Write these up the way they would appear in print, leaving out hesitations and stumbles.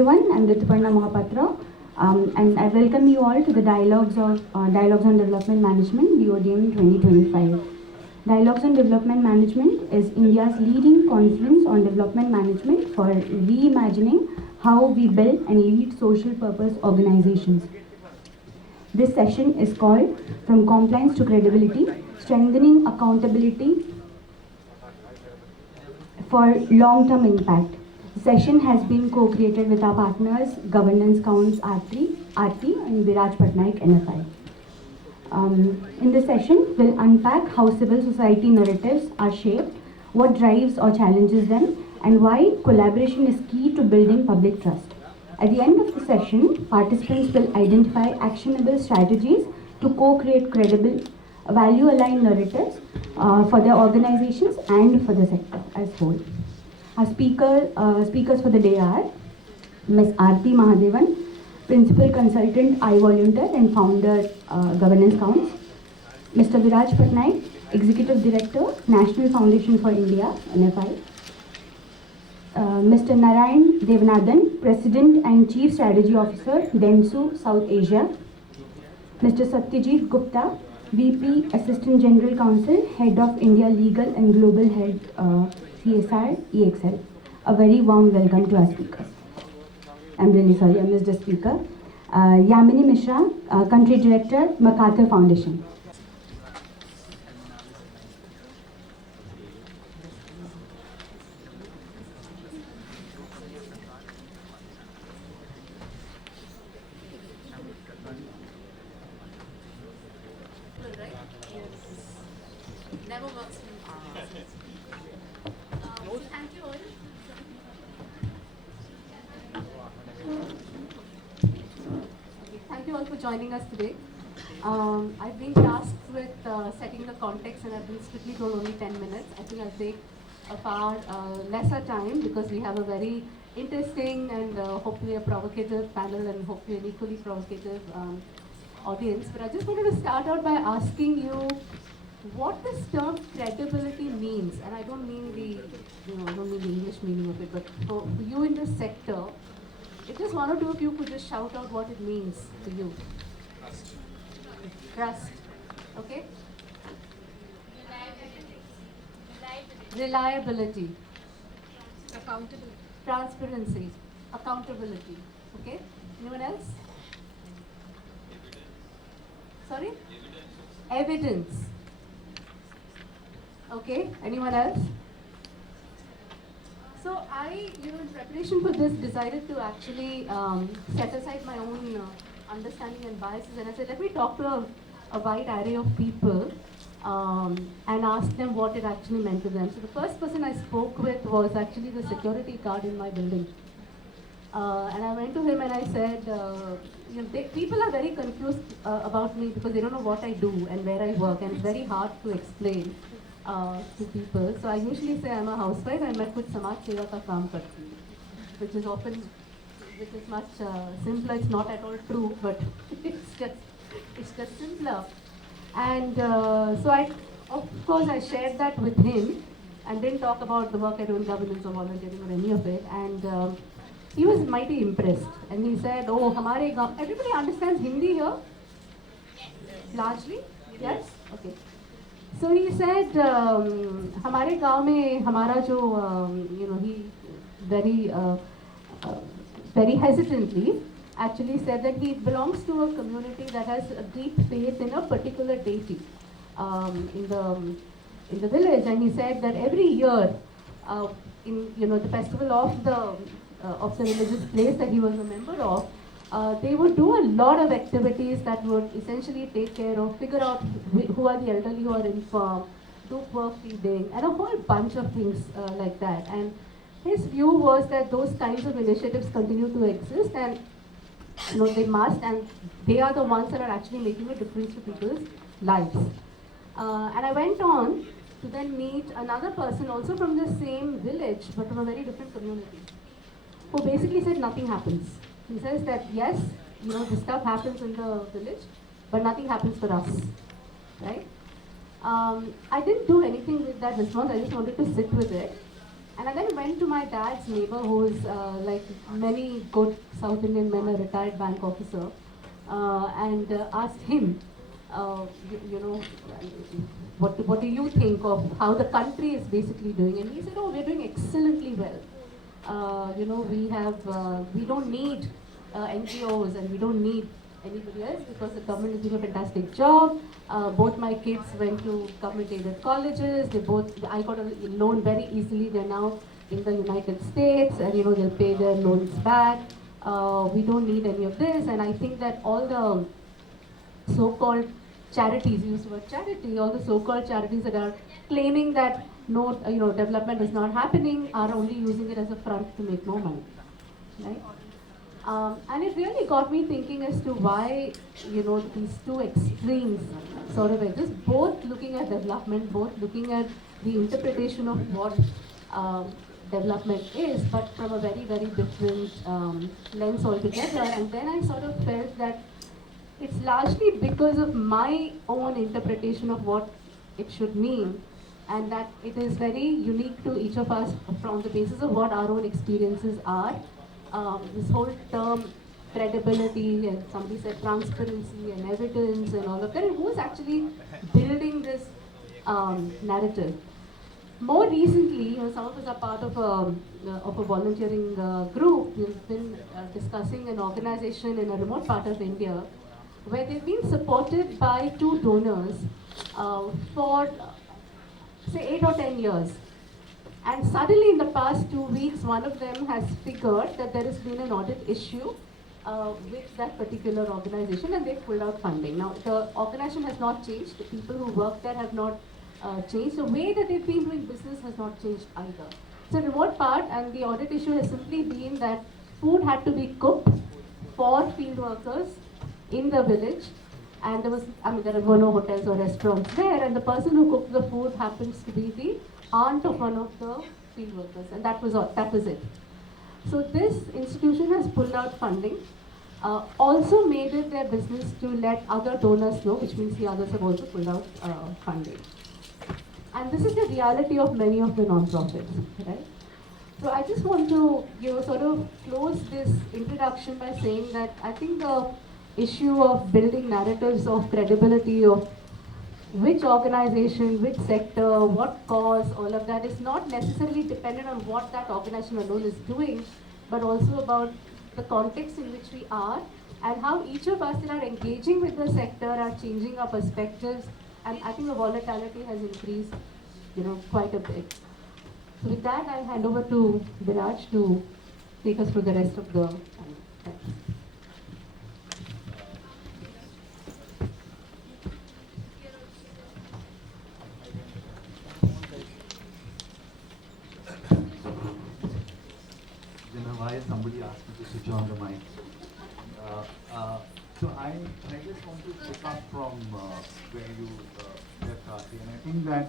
everyone, I'm Mahapatra, and I welcome you all to the Dialogues on Development Management, DODM 2025. Dialogues on Development Management is India's leading conference on development management for reimagining how we build and lead social purpose organizations. This session is called From Compliance to Credibility, Strengthening Accountability for Long-Term Impact. The session has been co-created with our partners, Governance Counsel Aarti and Biraj Patnaik, NFI. In this session, we'll unpack how civil society narratives are shaped, what drives or challenges them, and why collaboration is key to building public trust. At the end of the session, participants will identify actionable strategies to co-create credible, value-aligned narratives for their organizations and for the sector as whole. Our speakers for the day are Ms. Aarti Mahadevan, Principal Consultant, I Volunteer and Founder, Governance Counsel. Mr. Biraj Patnaik, Executive Director, National Foundation for India, NFI. Mr. Narayan Devanathan, President and Chief Strategy Officer, Dentsu, South Asia. Mr. Satyajit Gupta, VP, Assistant General Counsel, Head of India Legal and Global Head, CSR, EXL. A very warm welcome to our speakers. I'm really sorry, I missed a speaker. Yamini Mishra, Country Director, MacArthur Foundation. Never works for me. Thank you all. Thank you all for joining us today. I've been tasked with setting the context and I've been strictly told only 10 minutes. I think I'll take a far lesser time because we have a very interesting and hopefully a provocative panel and hopefully an equally provocative audience. But I just wanted to start out by asking you what this term credibility means, and I don't mean the English meaning of it, but for you in this sector, if just one or two of you could just shout out what it means to you. Trust. Okay? Reliability. Accountability. Transparency. Accountability. Okay? Anyone else? Sorry? Evidence. Okay, anyone else? So I, in preparation for this, decided to actually set aside my own understanding and biases, and I said, let me talk to a wide array of people and ask them what it actually meant to them. So the first person I spoke with was actually the security guard in my building. And I went to him and I said, people are very confused about me because they don't know what I do and where I work, and it's very hard to explain to people. So I usually say I'm a housewife. I met with Samaj Seva ka kaam karti, which is much simpler. It's not at all true, but it's just simpler. And so of course I shared that with him and didn't talk about the work I do in governance or volunteering or any of it. And he was mighty impressed. And he said, "Oh, hamare gaon." Everybody understands Hindi here? Largely? Yes? Okay. So he said, हमारे गांव में हमारा जो he very hesitantly actually said that he belongs to a community that has a deep faith in a particular deity in the village, and he said that every year in the festival of the religious place that he was a member of, they would do a lot of activities that would essentially take care of, figure out who are the elderly who are infirm, do poor feeding, and a whole bunch of things like that. And his view was that those kinds of initiatives continue to exist, and they must, and they are the ones that are actually making a difference to people's lives. And I went on to then meet another person also from the same village, but from a very different community, who basically said nothing happens. He says that yes, this stuff happens in the village, but nothing happens for us, right? I didn't do anything with that response. I just wanted to sit with it And I then went to my dad's neighbor, who's like many good South Indian men, a retired bank officer, and asked him, you know, what do you think of how the country is basically doing? And he said, oh, we're doing excellently well. You know, we don't need NGOs and we don't need anybody else because the government is doing a fantastic job. Both my kids went to government-aided colleges. I got a loan very easily. They're now in the United States, and you know they'll pay their loans back. We don't need any of this, and I think that all the so-called charities, use the word charity, all the so-called charities that are claiming that no, development is not happening are only using it as a front to make more money, right? And it really got me thinking as to why, these two extremes sort of exist, both looking at development, both looking at the interpretation of what development is, but from a very, very different lens altogether. And then I sort of felt that it's largely because of my own interpretation of what it should mean, and that it is very unique to each of us from the basis of what our own experiences are. This whole term credibility, and somebody said transparency and evidence and all of that, and who's actually building this narrative? More recently, some of us are part of a volunteering group. We've been discussing an organization in a remote part of India where they've been supported by two donors for say 8 or 10 years. And suddenly in the past 2 weeks, one of them has figured that there has been an audit issue with that particular organization, and they've pulled out funding. Now, the organization has not changed. The people who work there have not changed. The way that they've been doing business has not changed either. It's a remote part, and the audit issue has simply been that food had to be cooked for field workers in the village. And there were no hotels or restaurants there, and the person who cooked the food happens to be the aunt of one of the field workers, and that was it. So this institution has pulled out funding, also made it their business to let other donors know, which means the others have also pulled out funding. And this is the reality of many of the non-profits, right? So I just want to sort of close this introduction by saying that I think the issue of building narratives of credibility of which organization, which sector, what cause, all of that is not necessarily dependent on what that organization alone is doing, but also about the context in which we are and how each of us that are engaging with the sector are changing our perspectives. And I think the volatility has increased, quite a bit. So with that, I'll hand over to Biraj to take us through the rest of the time. Thanks. Why somebody asked me to switch on the mic. So I just want to pick up from where you left, Aarti, and I think that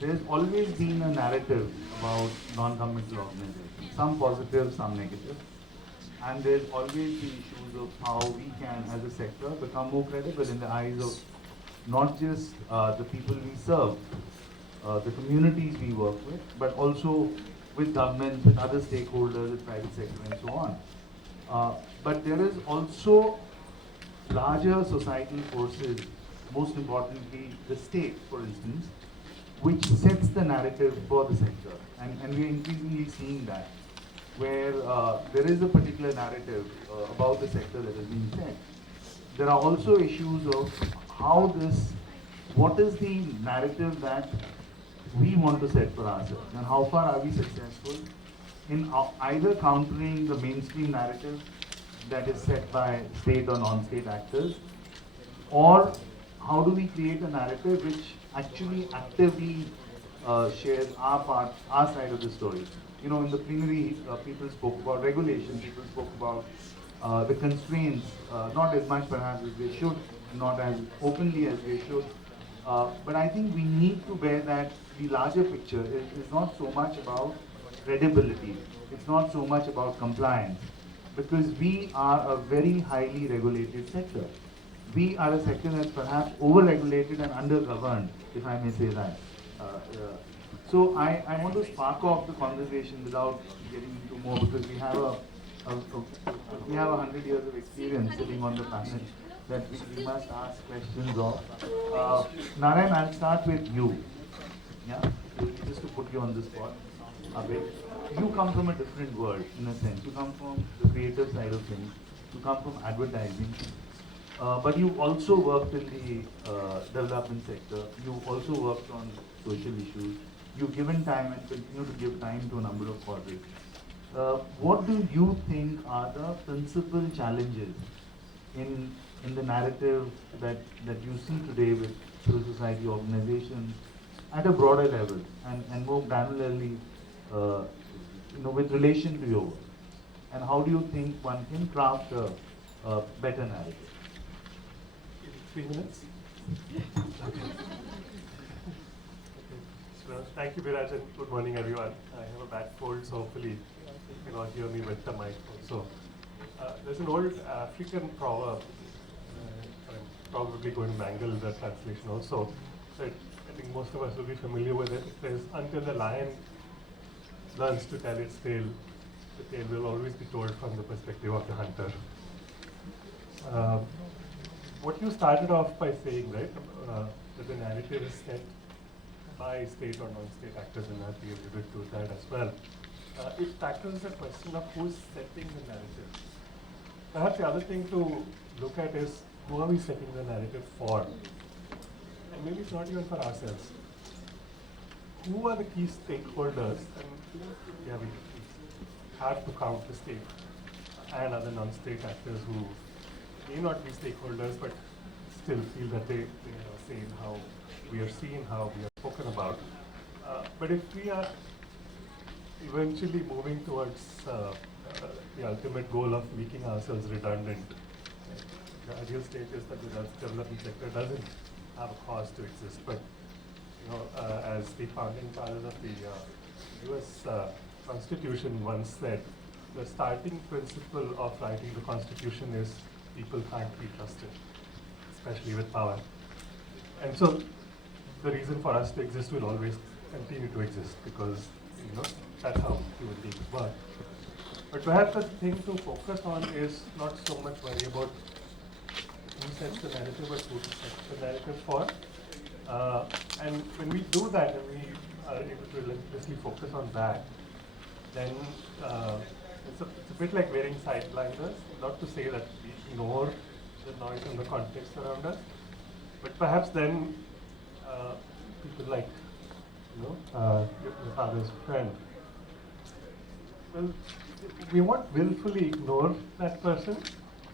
there's always been a narrative about non-governmental organizations, some positive, some negative, and there's always the issues of how we can, as a sector, become more credible in the eyes of not just the people we serve, the communities we work with, but also with governments, with other stakeholders, with private sector, and so on. But there is also larger societal forces, most importantly the state, for instance, which sets the narrative for the sector. And we're increasingly seeing that, where there is a particular narrative about the sector that is being set. There are also issues of what is the narrative that we want to set for ourselves, and how far are we successful in either countering the mainstream narrative that is set by state or non-state actors, or how do we create a narrative which actually actively shares our side of the story. In the plenary, people spoke about regulation, people spoke about the constraints, not as much perhaps as they should, not as openly as they should. But I think we need to bear that the larger picture is not so much about credibility, it's not so much about compliance, because we are a very highly regulated sector. We are a sector that's perhaps over-regulated and under-governed, if I may say that. So I want to spark off the conversation without getting into more because we have 100 years of experience sitting on the panel that we must ask questions of. Narayan, I'll start with you. Yeah, just to put you on the spot a bit. You come from a different world in a sense. You come from the creative side of things. You come from advertising. But you also worked in the development sector. You also worked on social issues. You've given time and continue to give time to a number of projects. What do you think are the principal challenges in the narrative that you see today with civil society organizations at a broader level and more granularly, with relation to your work? And how do you think one can craft a better narrative? 3 minutes? Okay. So, thank you, Biraj, and good morning, everyone. I have a bad cold, so hopefully you can all hear me with the mic also. There's an old African proverb, I'm probably going to mangle the translation also, that I think most of us will be familiar with it. It says, until the lion learns to tell its tale, the tale will always be told from the perspective of the hunter. What you started off by saying, right, that the narrative is set by state or non-state actors, and Aarti alluded to that as well. It tackles the question of who's setting the narrative. Perhaps the other thing to look at is who are we setting the narrative for? And maybe it's not even for ourselves. Who are the key stakeholders? And yeah, we have to count the state and other non-state actors who may not be stakeholders, but still feel that they are say in how we are seen, how we are spoken about. But if we are eventually moving towards the ultimate goal of making ourselves redundant, the ideal state is that the development sector doesn't have a cause to exist. But as the founding fathers of the U.S. Constitution once said, the starting principle of writing the Constitution is people can't be trusted, especially with power. And so the reason for us to exist will always continue to exist because that's how human beings work. But perhaps the thing to focus on is not so much worry about who sets the narrative, but who sets the narrative for. And when we do that and we are able to relentlessly focus on that, then it's a bit like wearing side blinders. Not to say that we ignore the noise and the context around us, but perhaps then people like your father's friend, well, we won't willfully ignore that person,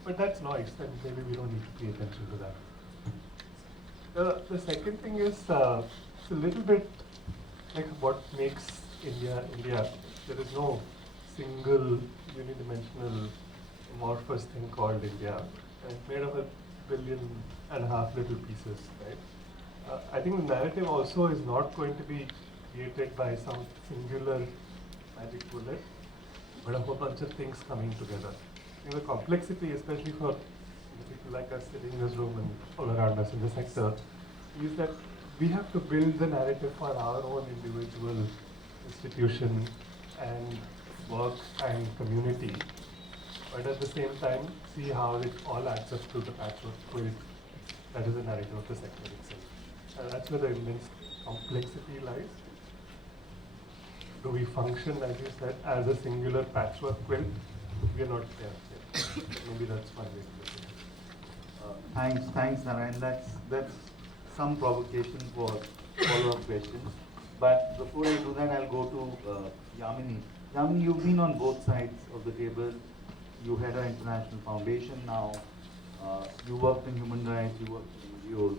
but that's noise, and maybe we don't need to pay attention to that. The second thing is it's a little bit like what makes India India. There is no single unidimensional amorphous thing called India, and it's made of 1.5 billion little pieces, right? I think the narrative also is not going to be created by some singular magic bullet, but a whole bunch of things coming together. The complexity, especially for people like us sitting in this room and all around us in the sector, is that we have to build the narrative for our own individual institution and work and community, but at the same time see how it all adds up to the patchwork quilt that is the narrative of the sector itself. That's where the immense complexity lies. Do we function, as you said, as a singular patchwork quilt? We are not there yet. Maybe that's one way to look at it. Thanks, Narayan. That's some provocation for follow-up questions. But before I do that, I'll go to Yamini. Yamini, you've been on both sides of the table. You head an international foundation now. You worked in human rights. You worked in NGOs.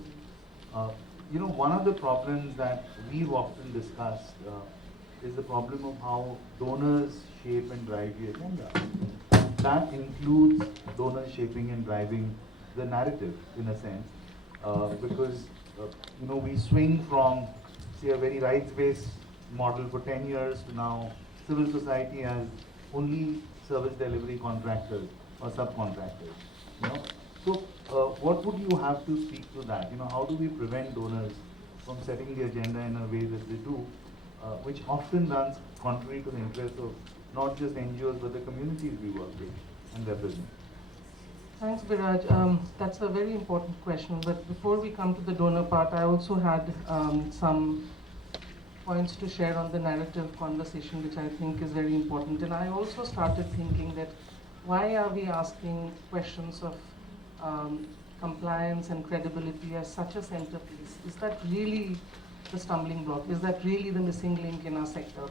One of the problems that we've often discussed is the problem of how donors shape and drive the agenda. That includes donors shaping and driving the narrative, in a sense, because we swing from, say, a very rights-based model for 10 years to now civil society as only service delivery contractors or subcontractors. So, what would you have to speak to that? How do we prevent donors from setting the agenda in a way that they do, which often runs contrary to the interests of not just NGOs but the communities we work with and represent. Thanks, Biraj. That's a very important question. But before we come to the donor part, I also had some points to share on the narrative conversation, which I think is very important. And I also started thinking that why are we asking questions of compliance and credibility as such a centerpiece? Is that really the stumbling block? Is that really the missing link in our sector?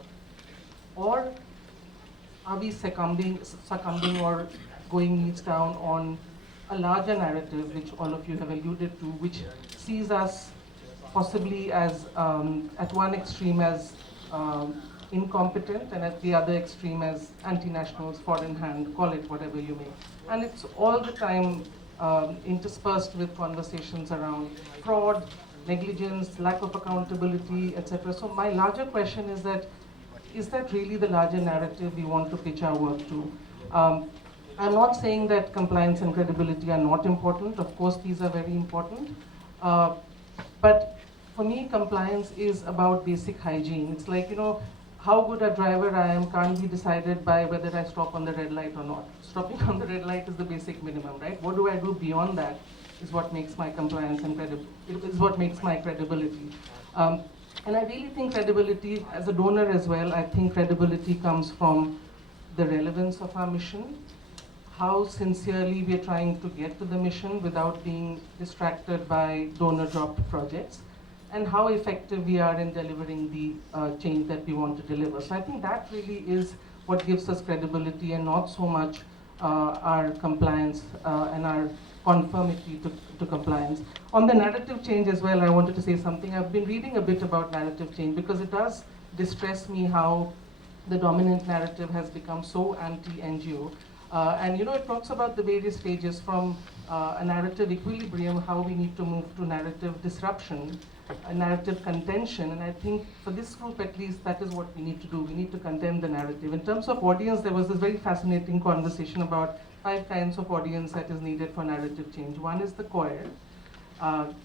Or are we succumbing or going knees down on a larger narrative, which all of you have alluded to, which sees us possibly as, at one extreme as incompetent and at the other extreme as anti-nationals, foreign hand, call it whatever you may. And it's all the time interspersed with conversations around fraud, negligence, lack of accountability, etc. So my larger question is that really the larger narrative we want to pitch our work to? I'm not saying that compliance and credibility are not important. Of course, these are very important. But for me, compliance is about basic hygiene. It's like, how good a driver I am can't be decided by whether I stop on the red light or not. Stopping on the red light is the basic minimum, right? What do I do beyond that is what makes my compliance and is what makes my credibility. And I really think credibility, as a donor as well, I think credibility comes from the relevance of our mission, how sincerely we are trying to get to the mission without being distracted by donor-dropped projects, and how effective we are in delivering the change that we want to deliver. So I think that really is what gives us credibility, and not so much our compliance and our conformity to compliance. On the narrative change as well, I wanted to say something. I've been reading a bit about narrative change because it does distress me how the dominant narrative has become so anti-NGO. And it talks about the various stages from a narrative equilibrium, how we need to move to narrative disruption, a narrative contention, and I think for this group at least, that is what we need to do. We need to contend the narrative. In terms of audience, there was this very fascinating conversation about 5 kinds of audience that is needed for narrative change. One is the choir,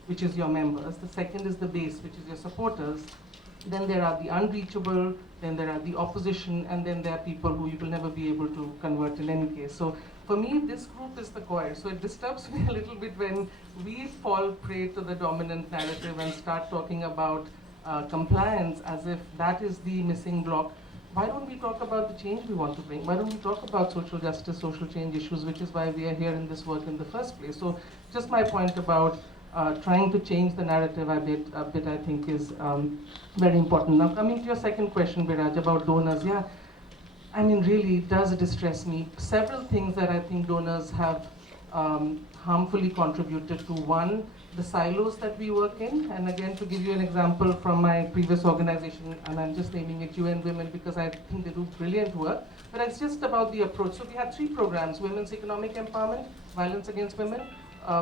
which is your members. The second is the base, which is your supporters. Then there are the unreachable, then there are the opposition, and then there are people who you will never be able to convert in any case. So for me, this group is the choir. So it disturbs me a little bit when we fall prey to the dominant narrative and start talking about compliance as if that is the missing block. Why don't we talk about the change we want to bring? Why don't we talk about social justice, social change issues, which is why we are here in this work in the first place? So just my point about trying to change the narrative a bit I think is very important. Now coming to your second question, Biraj, about donors, yeah, I mean really it does distress me. Several things that I think donors have harmfully contributed to. One, the silos that we work in, and again to give you an example from my previous organization, and I'm just naming it UN Women because I think they do brilliant work, but it's just about the approach. So we had 3 programs: women's economic empowerment, violence against women,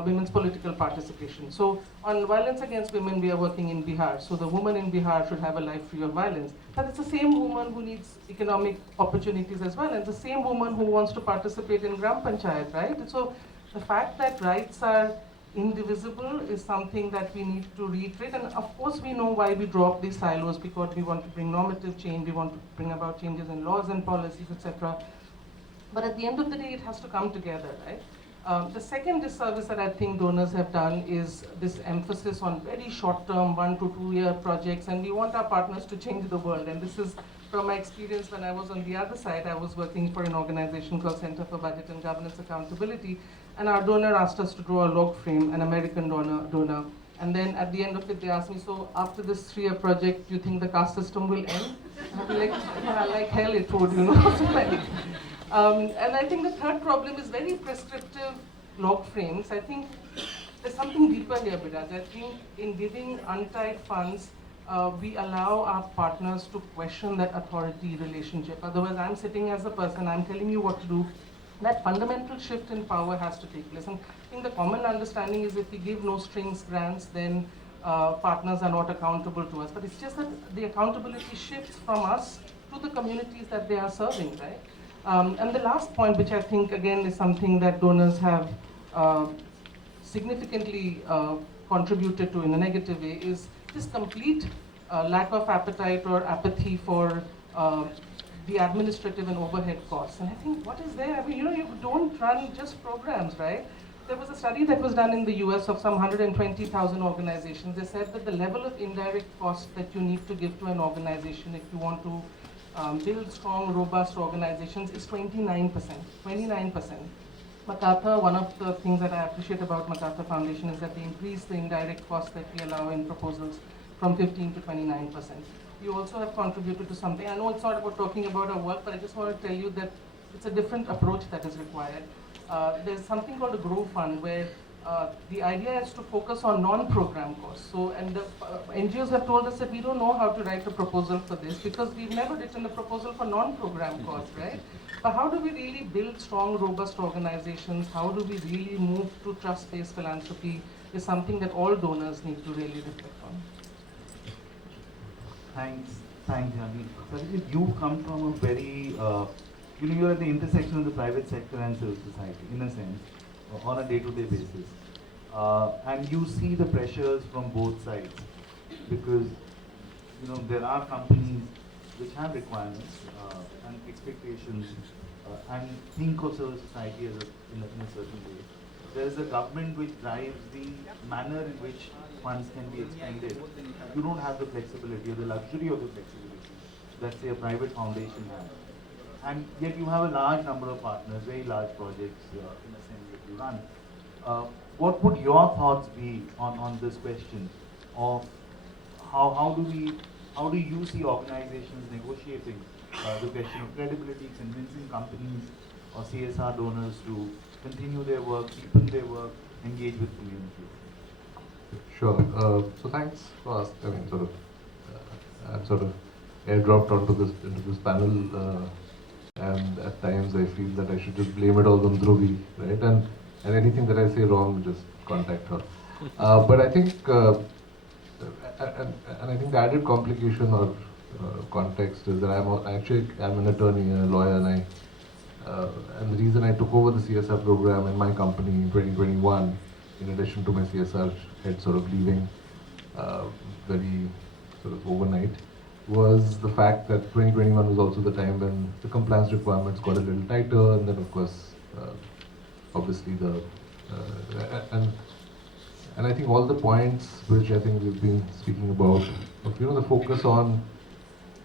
women's political participation. So on violence against women, we are working in Bihar. So the woman in Bihar should have a life free of violence. But it's the same woman who needs economic opportunities as well, and the same woman who wants to participate in Gram Panchayat, right? And so the fact that rights are indivisible is something that we need to reiterate. And of course we know why we drop these silos, because we want to bring normative change, we want to bring about changes in laws and policies, etc. But at the end of the day, it has to come together, right? The second disservice that I think donors have done is this emphasis on very short-term, 1 to 2 year projects, and we want our partners to change the world. And this is from my experience when I was on the other side. I was working for an organization called Center for Budget and Governance Accountability, and our donor asked us to draw a log frame, an American donor. And then at the end of it, they asked me, so after this 3 year project, do you think the caste system will end? And I'd be like, yeah, like hell it would, you know. So like, and I think the third problem is very prescriptive log frames. I think there's something deeper here, Biraj. I think in giving untied funds, we allow our partners to question that authority relationship. Otherwise, I'm sitting as a person, I'm telling you what to do. That fundamental shift in power has to take place. And I think the common understanding is if we give no strings grants, then partners are not accountable to us. But it's just that the accountability shifts from us to the communities that they are serving, right? And the last point, which I think again is something that donors have significantly contributed to in a negative way, is just complete lack of appetite or apathy for the administrative and overhead costs. And I think, what is there? I mean, you don't run just programs, right? There was a study that was done in the US of some 120,000 organizations. They said that the level of indirect cost that you need to give to an organization if you want to build strong, robust organizations is 29%. 29%. MacArthur, one of the things that I appreciate about MacArthur Foundation is that they increase the indirect costs that we allow in proposals from 15 to 29%. You also have contributed to something. I know it's not about talking about our work, but I just want to tell you that it's a different approach that is required. There's something called a Grow Fund where the idea is to focus on non-program costs. So, and the NGOs have told us that we don't know how to write a proposal for this because we've never written a proposal for non-program costs, right? But how do we really build strong, robust organizations? How do we really move to trust-based philanthropy is something that all donors need to really reflect on. Thanks, Yamini. Satyajit, you come from a very, you're at the intersection of the private sector and civil society, in a sense, on a day-to-day basis. And you see the pressures from both sides because, there are companies which have requirements and expectations and think of civil society as in a certain way. There is a government which drives the manner in which funds can be expended. You don't have the flexibility or the luxury of the flexibility that, say, a private foundation has. And yet you have a large number of partners, very large projects in a sense that you run. What would your thoughts be on this question of how do you see organizations negotiating the question of credibility, convincing companies or CSR donors to continue their work, deepen their work, engage with communities? Sure. So thanks for asking. I mean, I'm sort of airdropped into this panel, and at times I feel that I should just blame it all on Dhruvi, right? And anything that I say wrong, just contact her. But I think, and I think the added complication or context is that I'm an attorney and a lawyer, and the reason I took over the CSR program in my company in 2021, in addition to my CSR head sort of leaving very sort of overnight, was the fact that 2021 was also the time when the compliance requirements got a little tighter, and then of course, obviously and I think all the points which I think we've been speaking about, the focus on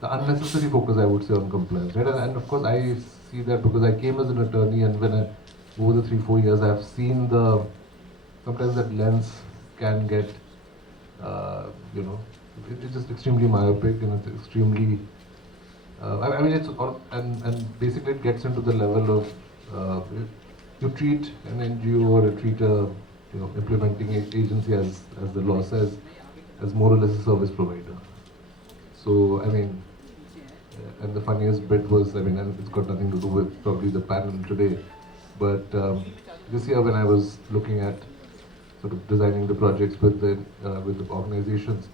the unnecessary focus, I would say, on compliance, right? And of course, I see that because I came as an attorney, and over the 3-4 years, I've seen sometimes that lens can get, it's just extremely myopic, and it's extremely, I mean, and basically it gets into the level of, you treat an NGO or you treat a, implementing agency as the law says, as more or less a service provider. So, I mean, and the funniest bit was, and it's got nothing to do with probably the panel today, but this year when I was looking at sort of designing the projects with the organizations,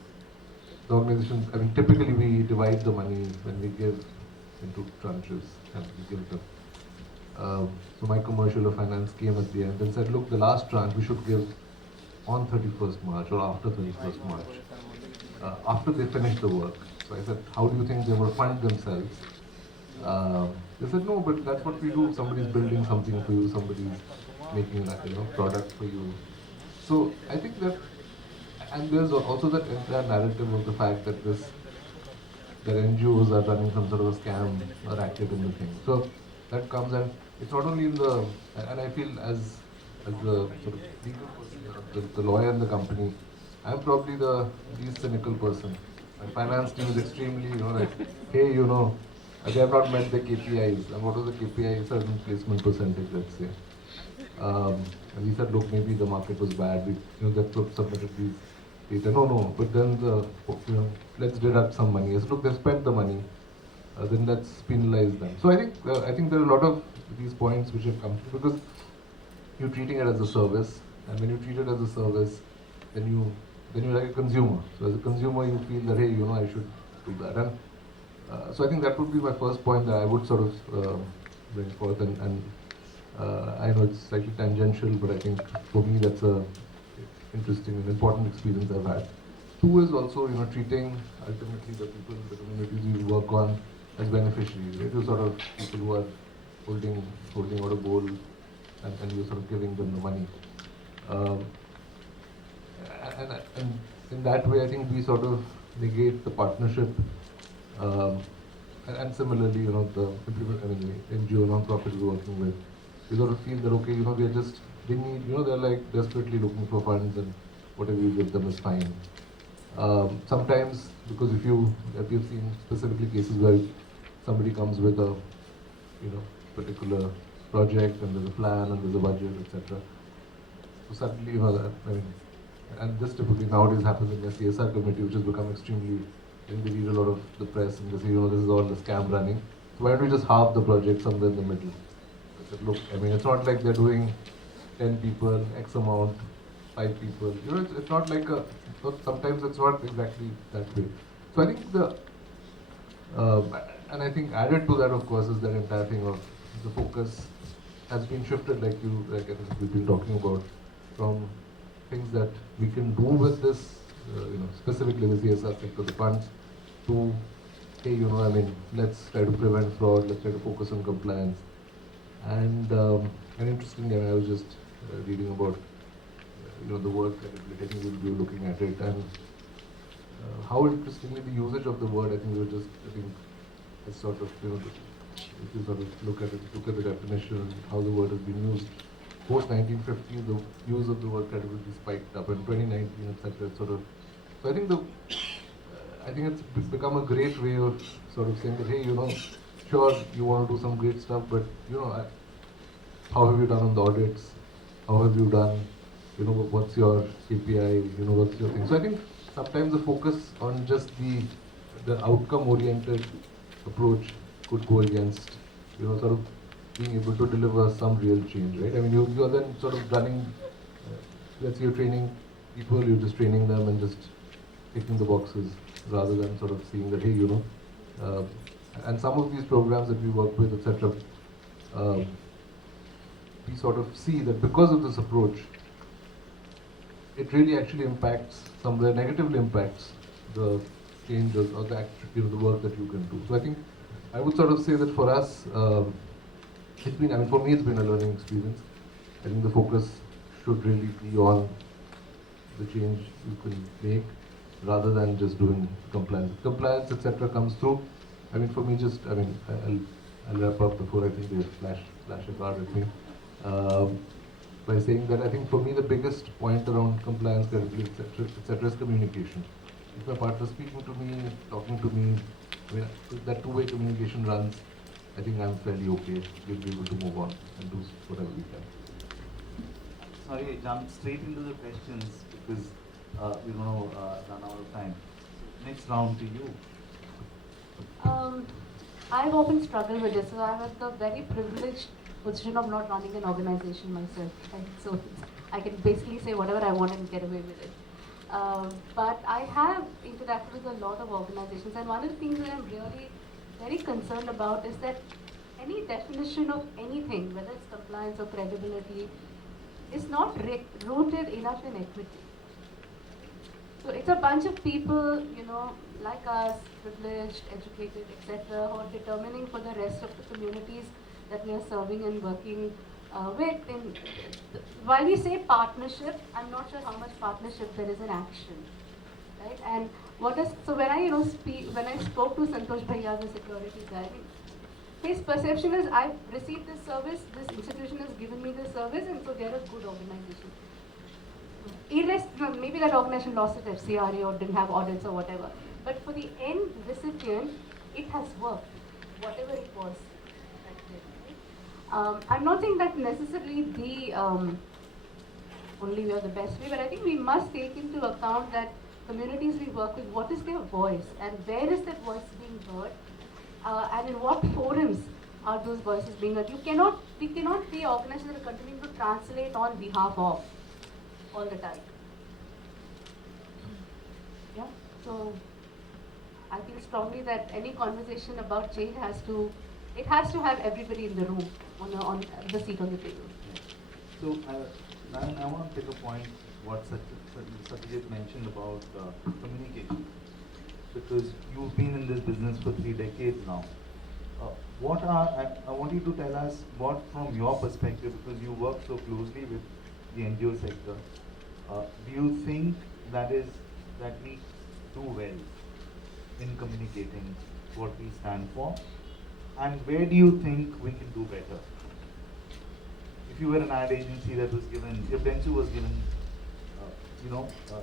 typically we divide the money when we give into tranches, and we give them. So my commercial or finance came at the end and said, look, the last tranche we should give on 31st March or after 31st March, after they finish the work. So I said, how do you think they will fund themselves? They said, no, but that's what we do. Somebody's building something for you, somebody's making a product for you. So I think that, and there's also that entire narrative of the fact that that NGOs are running some sort of a scam or racket in the thing. So that comes, and it's not only in the, and I feel as the sort of legal person, the lawyer in the company, I'm probably the least cynical person. My finance team is extremely, like, hey, they have not met the KPIs. And what was the KPI? Certain placement percentage, let's say. And we said, look, maybe the market was bad. They submitted these data. No. But then let's deduct some money. Yes, look, they spent the money. Then let's penalize them. So I think there are a lot of these points which have come through because you're treating it as a service, and when you treat it as a service, then you're like a consumer. So as a consumer, you feel that, hey, I should do that. And so I think that would be my first point that I would sort of bring forth. And I know it's slightly tangential, but I think for me that's a interesting and important experience I've had. Two is also, treating ultimately the people, the communities we work on as beneficiaries, right? You sort of people who are holding out a bowl, and you're sort of giving them the money. Um, and in that way, I think we sort of negate the partnership. Um, and similarly, the NGO non-profit we're working with, we sort of feel that okay, they need, they're like desperately looking for funds, and whatever you give them is fine. Sometimes, because if you've seen specifically cases where somebody comes with a, particular project, and there's a plan and there's a budget, etc. So suddenly, and this typically nowadays happens in the CSR committee, which has become extremely, I think they read a lot of the press and they say, this is all a scam running. So why don't we just halve the project somewhere in the middle? I said, look, it's not like they're doing 10 people, X amount, 5 people. It's not like sometimes it's not exactly that way. So I think and I think added to that, of course, is that entire thing of the focus has been shifted, like I think we've been talking about, from things that we can do with this, specifically the CSR sector, the funds, to, hey, let's try to prevent fraud, let's try to focus on compliance. And interestingly, I was just reading about, the work that I think we'll be looking at it, and how interestingly the usage of the word, I think it's sort of, if you sort of look at the definition, how the word has been used. Post 1950, the use of the word credibility spiked up. In 2019, etc. Sort of. So I think it's become a great way of sort of saying that, hey, sure, you want to do some great stuff, but how have you done on the audits? How have you done? What's your KPI? What's your thing? So I think sometimes the focus on just the outcome-oriented approach could go against, sort of being able to deliver some real change, right? You're then sort of running, let's say you're training people, you're just training them and just ticking the boxes, rather than sort of seeing that, hey, and some of these programs that we work with, etc., we sort of see that because of this approach, it really actually impacts, somewhere negatively impacts the change or the work that you can do. So I think I would sort of say that for us, it's been, for me, it's been a learning experience. I think the focus should really be on the change you can make, rather than just doing compliance. Compliance, etc., comes through. For me, I'll wrap up before I think they flash a card at me. By saying that I think for me the biggest point around compliance, credibility, etc., is communication. If my partner is speaking to me, talking to me, if that two-way communication runs, I think I'm fairly okay. We'll be able to move on and do whatever we can. Sorry, I jumped straight into the questions because we're going to run out of time. Next round to you. I've often struggled with this, so I'm at the very privileged position of not running an organization myself, right? So I can basically say whatever I want and get away with it. But I have interacted with a lot of organizations, and one of the things that I'm really very concerned about is that any definition of anything, whether it's compliance or credibility, is not rooted enough in equity. So it's a bunch of people, like us, privileged, educated, etc., who are determining for the rest of the communities that we are serving and working with. And while we say partnership, I'm not sure how much partnership there is in action, right? And so when I when I spoke to Santosh Bhaiya, the security guy, his perception is I've received this service, this institution has given me this service, and so they're a good organization. Maybe that organization lost its FCRA or didn't have audits or whatever, but for the end recipient, it has worked, whatever it was. I'm not saying that necessarily the only way or the best way, but I think we must take into account that communities we work with, what is their voice and where is that voice being heard, and in what forums are those voices being heard. We cannot be organizations that are continuing to translate on behalf of all the time. Yeah, so I feel strongly that any conversation about change has to have everybody in the room on the seat on the table. So Narayan, I want to take a point what Satyajit mentioned about communication, because you've been in this business for 3 decades now. I want you to tell us what, from your perspective, because you work so closely with the NGO sector, do you think that we do well in communicating what we stand for, and where do you think we can do better? If you were an ad agency that was given, if Dentsu was given,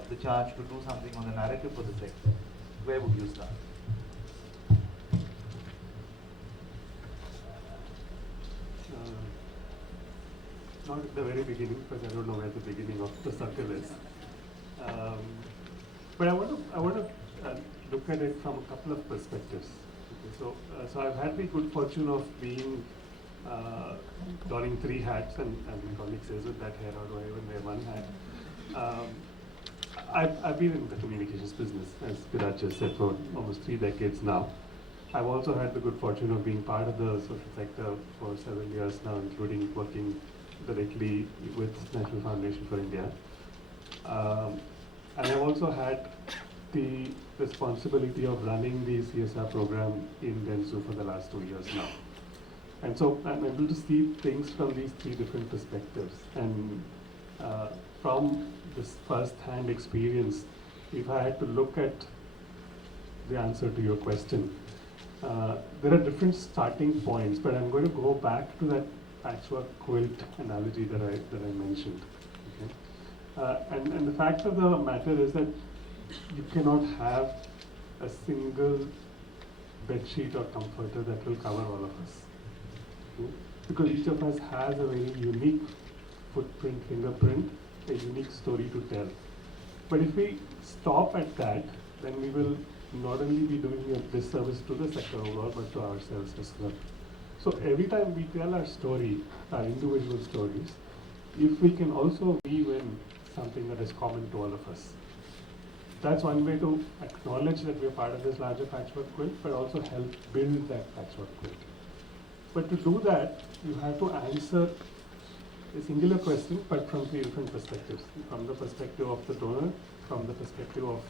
the charge to do something on the narrative for the sector, where would you start? Not at the very beginning, because I don't know where the beginning of the circle is. But I want to look at it from a couple of perspectives. Okay, so I've had the good fortune of being donning 3 hats, and my colleague says with that hair, or do I even wear 1 hat? I've been in the communications business, as Biraj just said, for almost 3 decades now. I've also had the good fortune of being part of the social sector for several years now, including working directly with National Foundation for India. And I've also had the responsibility of running the CSR program in Dentsu for the last 2 years now. And so I'm able to see things from these 3 different perspectives. And from this first-hand experience, if I had to look at the answer to your question, there are different starting points, but I'm going to go back to that patchwork quilt analogy that I mentioned. Okay? And the fact of the matter is that you cannot have a single bedsheet or comforter that will cover all of us. Okay? Because each of us has a very unique footprint, fingerprint, a unique story to tell. But if we stop at that, then we will not only be doing a disservice to the sector overall, but to ourselves as well. So every time we tell our story, our individual stories, if we can also weave in something that is common to all of us, that's one way to acknowledge that we are part of this larger patchwork quilt, but also help build that patchwork quilt. But to do that, you have to answer a singular question, but from 3 different perspectives. From the perspective of the donor, from the perspective of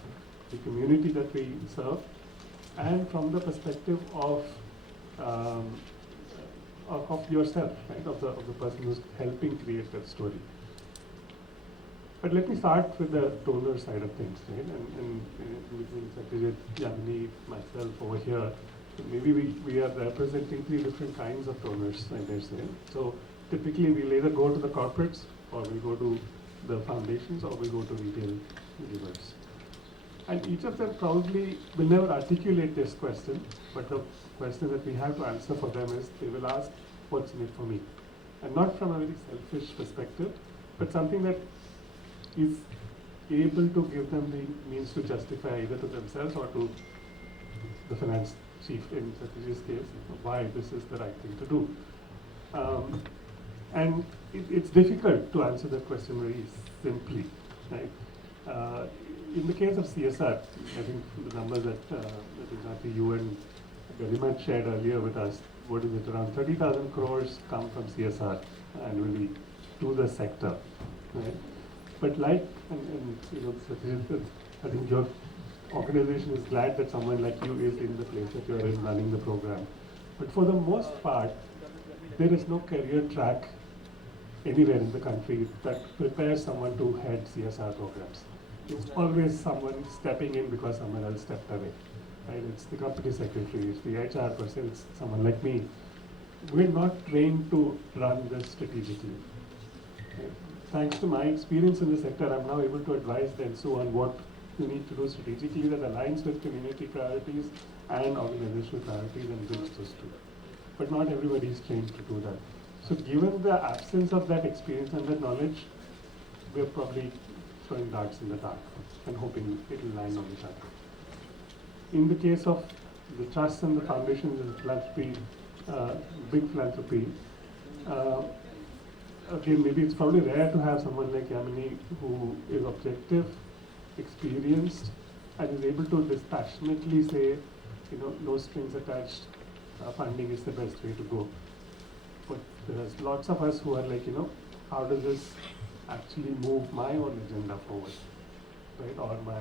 the community that we serve, and from the perspective of yourself, right? Of the person who's helping create that story. But let me start with the donor side of things, right? And between Satyajit, Yamini, myself over here, maybe we are representing 3 different kinds of donors, I dare say. So typically we'll either go to the corporates, or we go to the foundations, or we go to retail givers. And each of them probably will never articulate this question, but the question that we have to answer for them is, they will ask, what's in it for me? And not from a very selfish perspective, but something that is able to give them the means to justify either to themselves or to the finance chief in Satyajit's case, why this is the right thing to do. And it's difficult to answer that question very simply, right? In the case of CSR, I think the numbers that exactly you and Garimat shared earlier with us, what is it, around 30,000 crores come from CSR annually to the sector, right? But like, and Satyajit, I think your organization is glad that someone like you is in the place that you are in running the program. But for the most part, there is no career track anywhere in the country that prepares someone to head CSR programs. It's always someone stepping in because someone else stepped away. Right? It's the company secretary, it's the HR person, it's someone like me. We're not trained to run this strategically. Right? Thanks to my experience in the sector, I'm now able to advise Dentsu on what you need to do strategically that aligns with community priorities and organizational priorities and builds those two. But not everybody is trained to do that. So given the absence of that experience and that knowledge, we're probably throwing darts in the dark and hoping it will land on each other. In the case of the trust and the foundations and philanthropy, big philanthropy, again, maybe it's probably rare to have someone like Yamini who is objective, experienced, and is able to dispassionately say, no strings attached, funding is the best way to go. But there's lots of us who are like, how does this actually move my own agenda forward, right, or my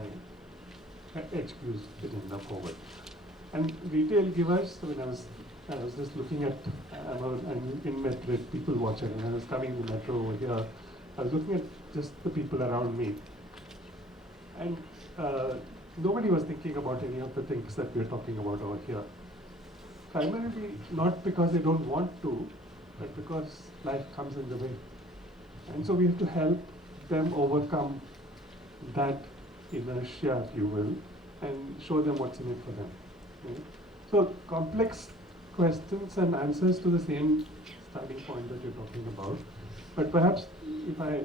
HQ's agenda forward. And retail givers, I mean, I was just looking at, I'm in metro, people watching, and I was coming in the metro over here, I was looking at just the people around me. And nobody was thinking about any of the things that we're talking about over here. Primarily not because they don't want to, but because life comes in the way. And so we have to help them overcome that inertia, if you will, and show them what's in it for them. Right? So complex questions and answers to the same starting point that you're talking about. But perhaps if I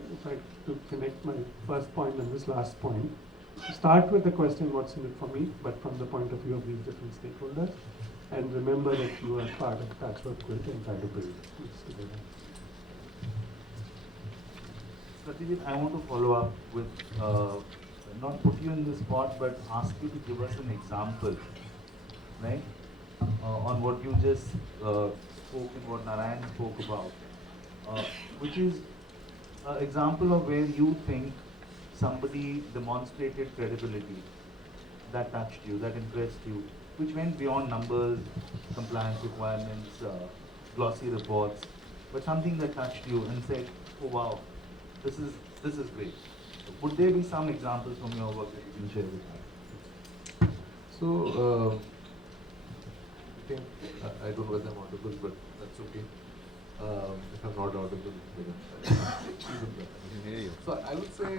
to connect my first point and this last point, start with the question, what's in it for me, but from the point of view of these different stakeholders, and remember that you are part of the patchwork quilt and try to build this together. Satyajit, I want to follow up with, not put you in the spot, but ask you to give us an example, right, on what you just spoke and what Narayan spoke about, which is an example of where you think somebody demonstrated credibility that touched you, that impressed you, which went beyond numbers, compliance requirements, glossy reports, but something that touched you and said, oh wow, this is great. Would there be some examples from your work that you can share with us? So, I think, I don't know whether I'm audible, but that's okay. If I'm not audible, then even better. I can hear you. So I would say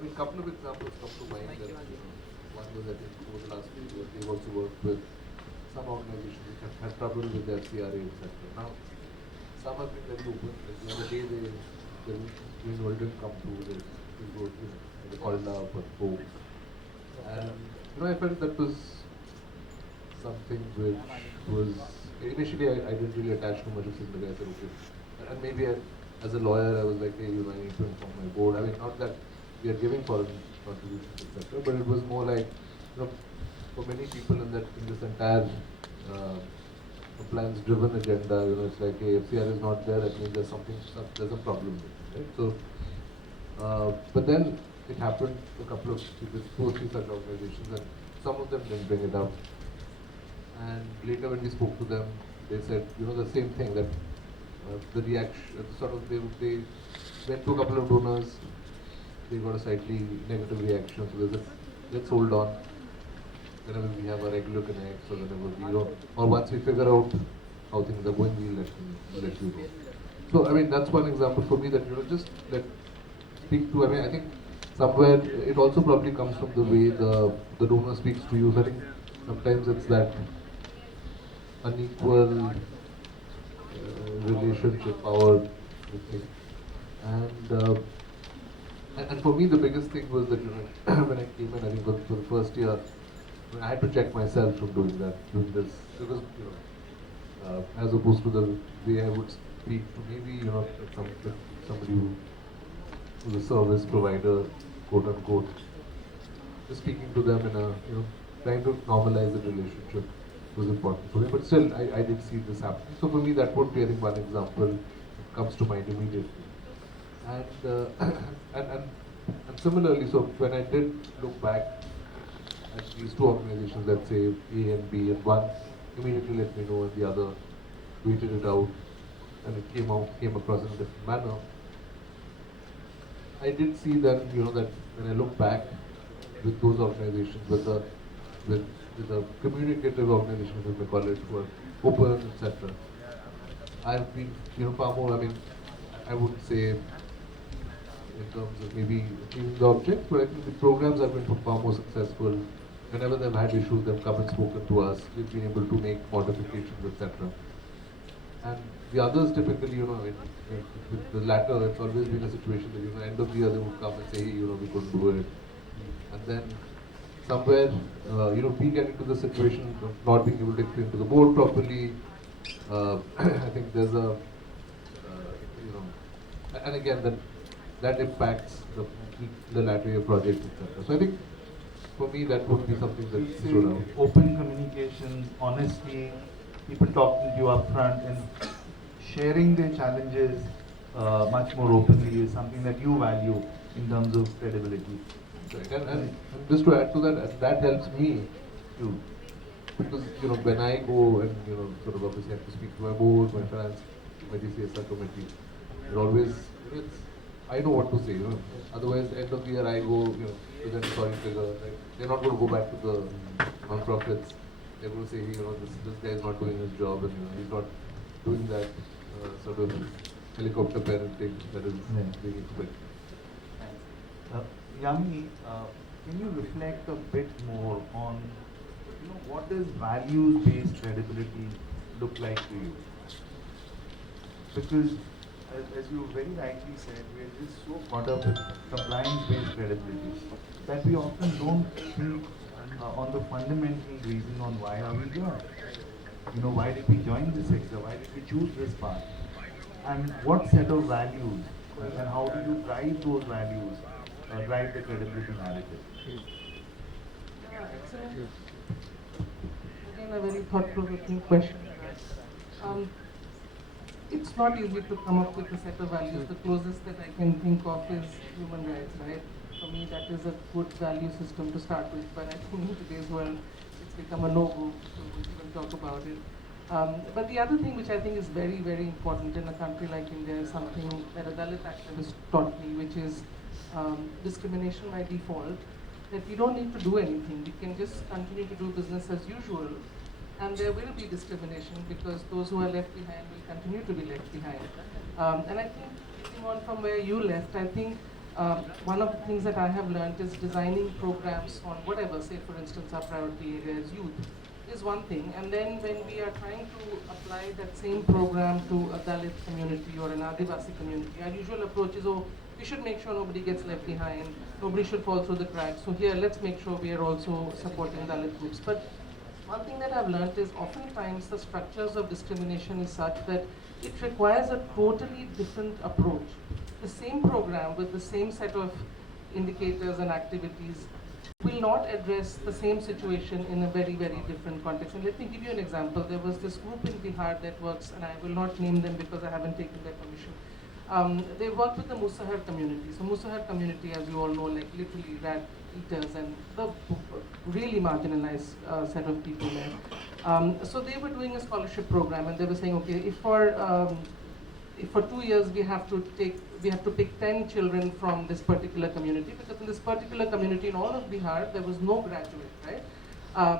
a couple of examples come to mind. That, one was, I think, over the last few years, we've also worked with some organizations which have had trouble with their CRA, etc. Now, some have been very open. Like the other day, the renewal didn't come through. They wrote, they called up or spoke. And, I felt that was something which was, initially I didn't really attach too much of significance. I said, okay. And maybe as a lawyer, I was like, hey, I need to inform my board. I mean, not that we are giving foreign contributions, etc. But it was more like, for many people in this entire compliance-driven agenda, it's like, hey, if CR is not there, that means there's a problem with it, right? So, but then it happened to a couple of people, 2 or 3 such organizations, and some of them didn't bring it up. And later when we spoke to them, they said, the same thing, that the reaction, they went to a couple of donors, they got a slightly negative reaction, so they said, let's hold on. Whenever we have a regular connect, so whenever or once we figure out how things are going, we'll let you know. So, I mean, that's one example for me that, just speak to, I think somewhere it also probably comes from the way the donor speaks to you. So I think sometimes it's that unequal relationship, power thing. And for me, the biggest thing was that, when I came in, I think for the first year, I had to check myself from doing this, because, as opposed to the way I would speak to maybe, somebody who's a service provider, quote unquote, just speaking to them in a, trying to normalize the relationship was important for me. But still, I did see this happening. So for me, that would be, I think, one example that comes to mind immediately. And similarly, so when I did look back at these 2 organizations, let's say A and B, and one immediately let me know and the other tweeted it out, and it came across in a different manner. I did see then, that when I look back with those organizations, with the communicative organizations, as we call it, who are open, etc. I've been, far more, I wouldn't say in terms of maybe achieving the objects, but I think the programs have been far more successful. Whenever they've had issues, they've come and spoken to us. We've been able to make modifications, etc. And the others typically, with the latter, it's always been a situation that, end of the year they would come and say, hey, we couldn't do it. And then somewhere, we get into the situation of not being able to explain to the board properly. I think there's a, and again, that impacts the latter year project, etc. So I think, for me, that would be something that stood out. Open communication, honesty, people talking to you up front and sharing their challenges much more openly is something that you value in terms of credibility. Right. And just to add to that, that helps me too. Because, when I go and, sort of obviously have to speak to my board, my finance committee, CSR committee, it always, it's, I know what to say, Otherwise, end of the year, I go, present sorry figure, right? They're not going to go back to the non-profits. They're going to say, this guy is not doing his job and, he's not doing that sort of helicopter parenting that is being expected. Yamini, can you reflect a bit more on, what does values-based credibility look like to you? Because, as you very rightly said, we're just so caught up with compliance-based credibility that we often don't think on the fundamental reason on why are we here. Why did we join this sector? Why did we choose this path? And what set of values and how do you drive those values, drive the credibility narrative? Again, a very thought-provoking question. It's not easy to come up with a set of values. The closest that I can think of is human rights, right? For me, that is a good value system to start with, but I think in today's world, it's become a no-go to even talk about it. But the other thing which I think is very, very important in a country like India is something that a Dalit activist taught me, which is discrimination by default, that we don't need to do anything. We can just continue to do business as usual, and there will be discrimination because those who are left behind will continue to be left behind. And I think, keeping on from where you left, I think one of the things that I have learned is designing programs on whatever, say for instance our priority area is youth, is one thing, and then when we are trying to apply that same program to a Dalit community or an Adivasi community, our usual approach is, we should make sure nobody gets left behind, nobody should fall through the cracks, so here let's make sure we are also supporting Dalit groups. But one thing that I've learned is oftentimes the structures of discrimination is such that it requires a totally different approach. The same program with the same set of indicators and activities will not address the same situation in a very, very different context. And let me give you an example. There was this group in Bihar that works, and I will not name them because I haven't taken their permission. They work with the Musahar community. So Musahar community, as you all know, like literally rat eaters and the really marginalized set of people there. So they were doing a scholarship program, and they were saying, okay, if for 2 years we have to pick 10 children from this particular community, because in this particular community in all of Bihar there was no graduate, right?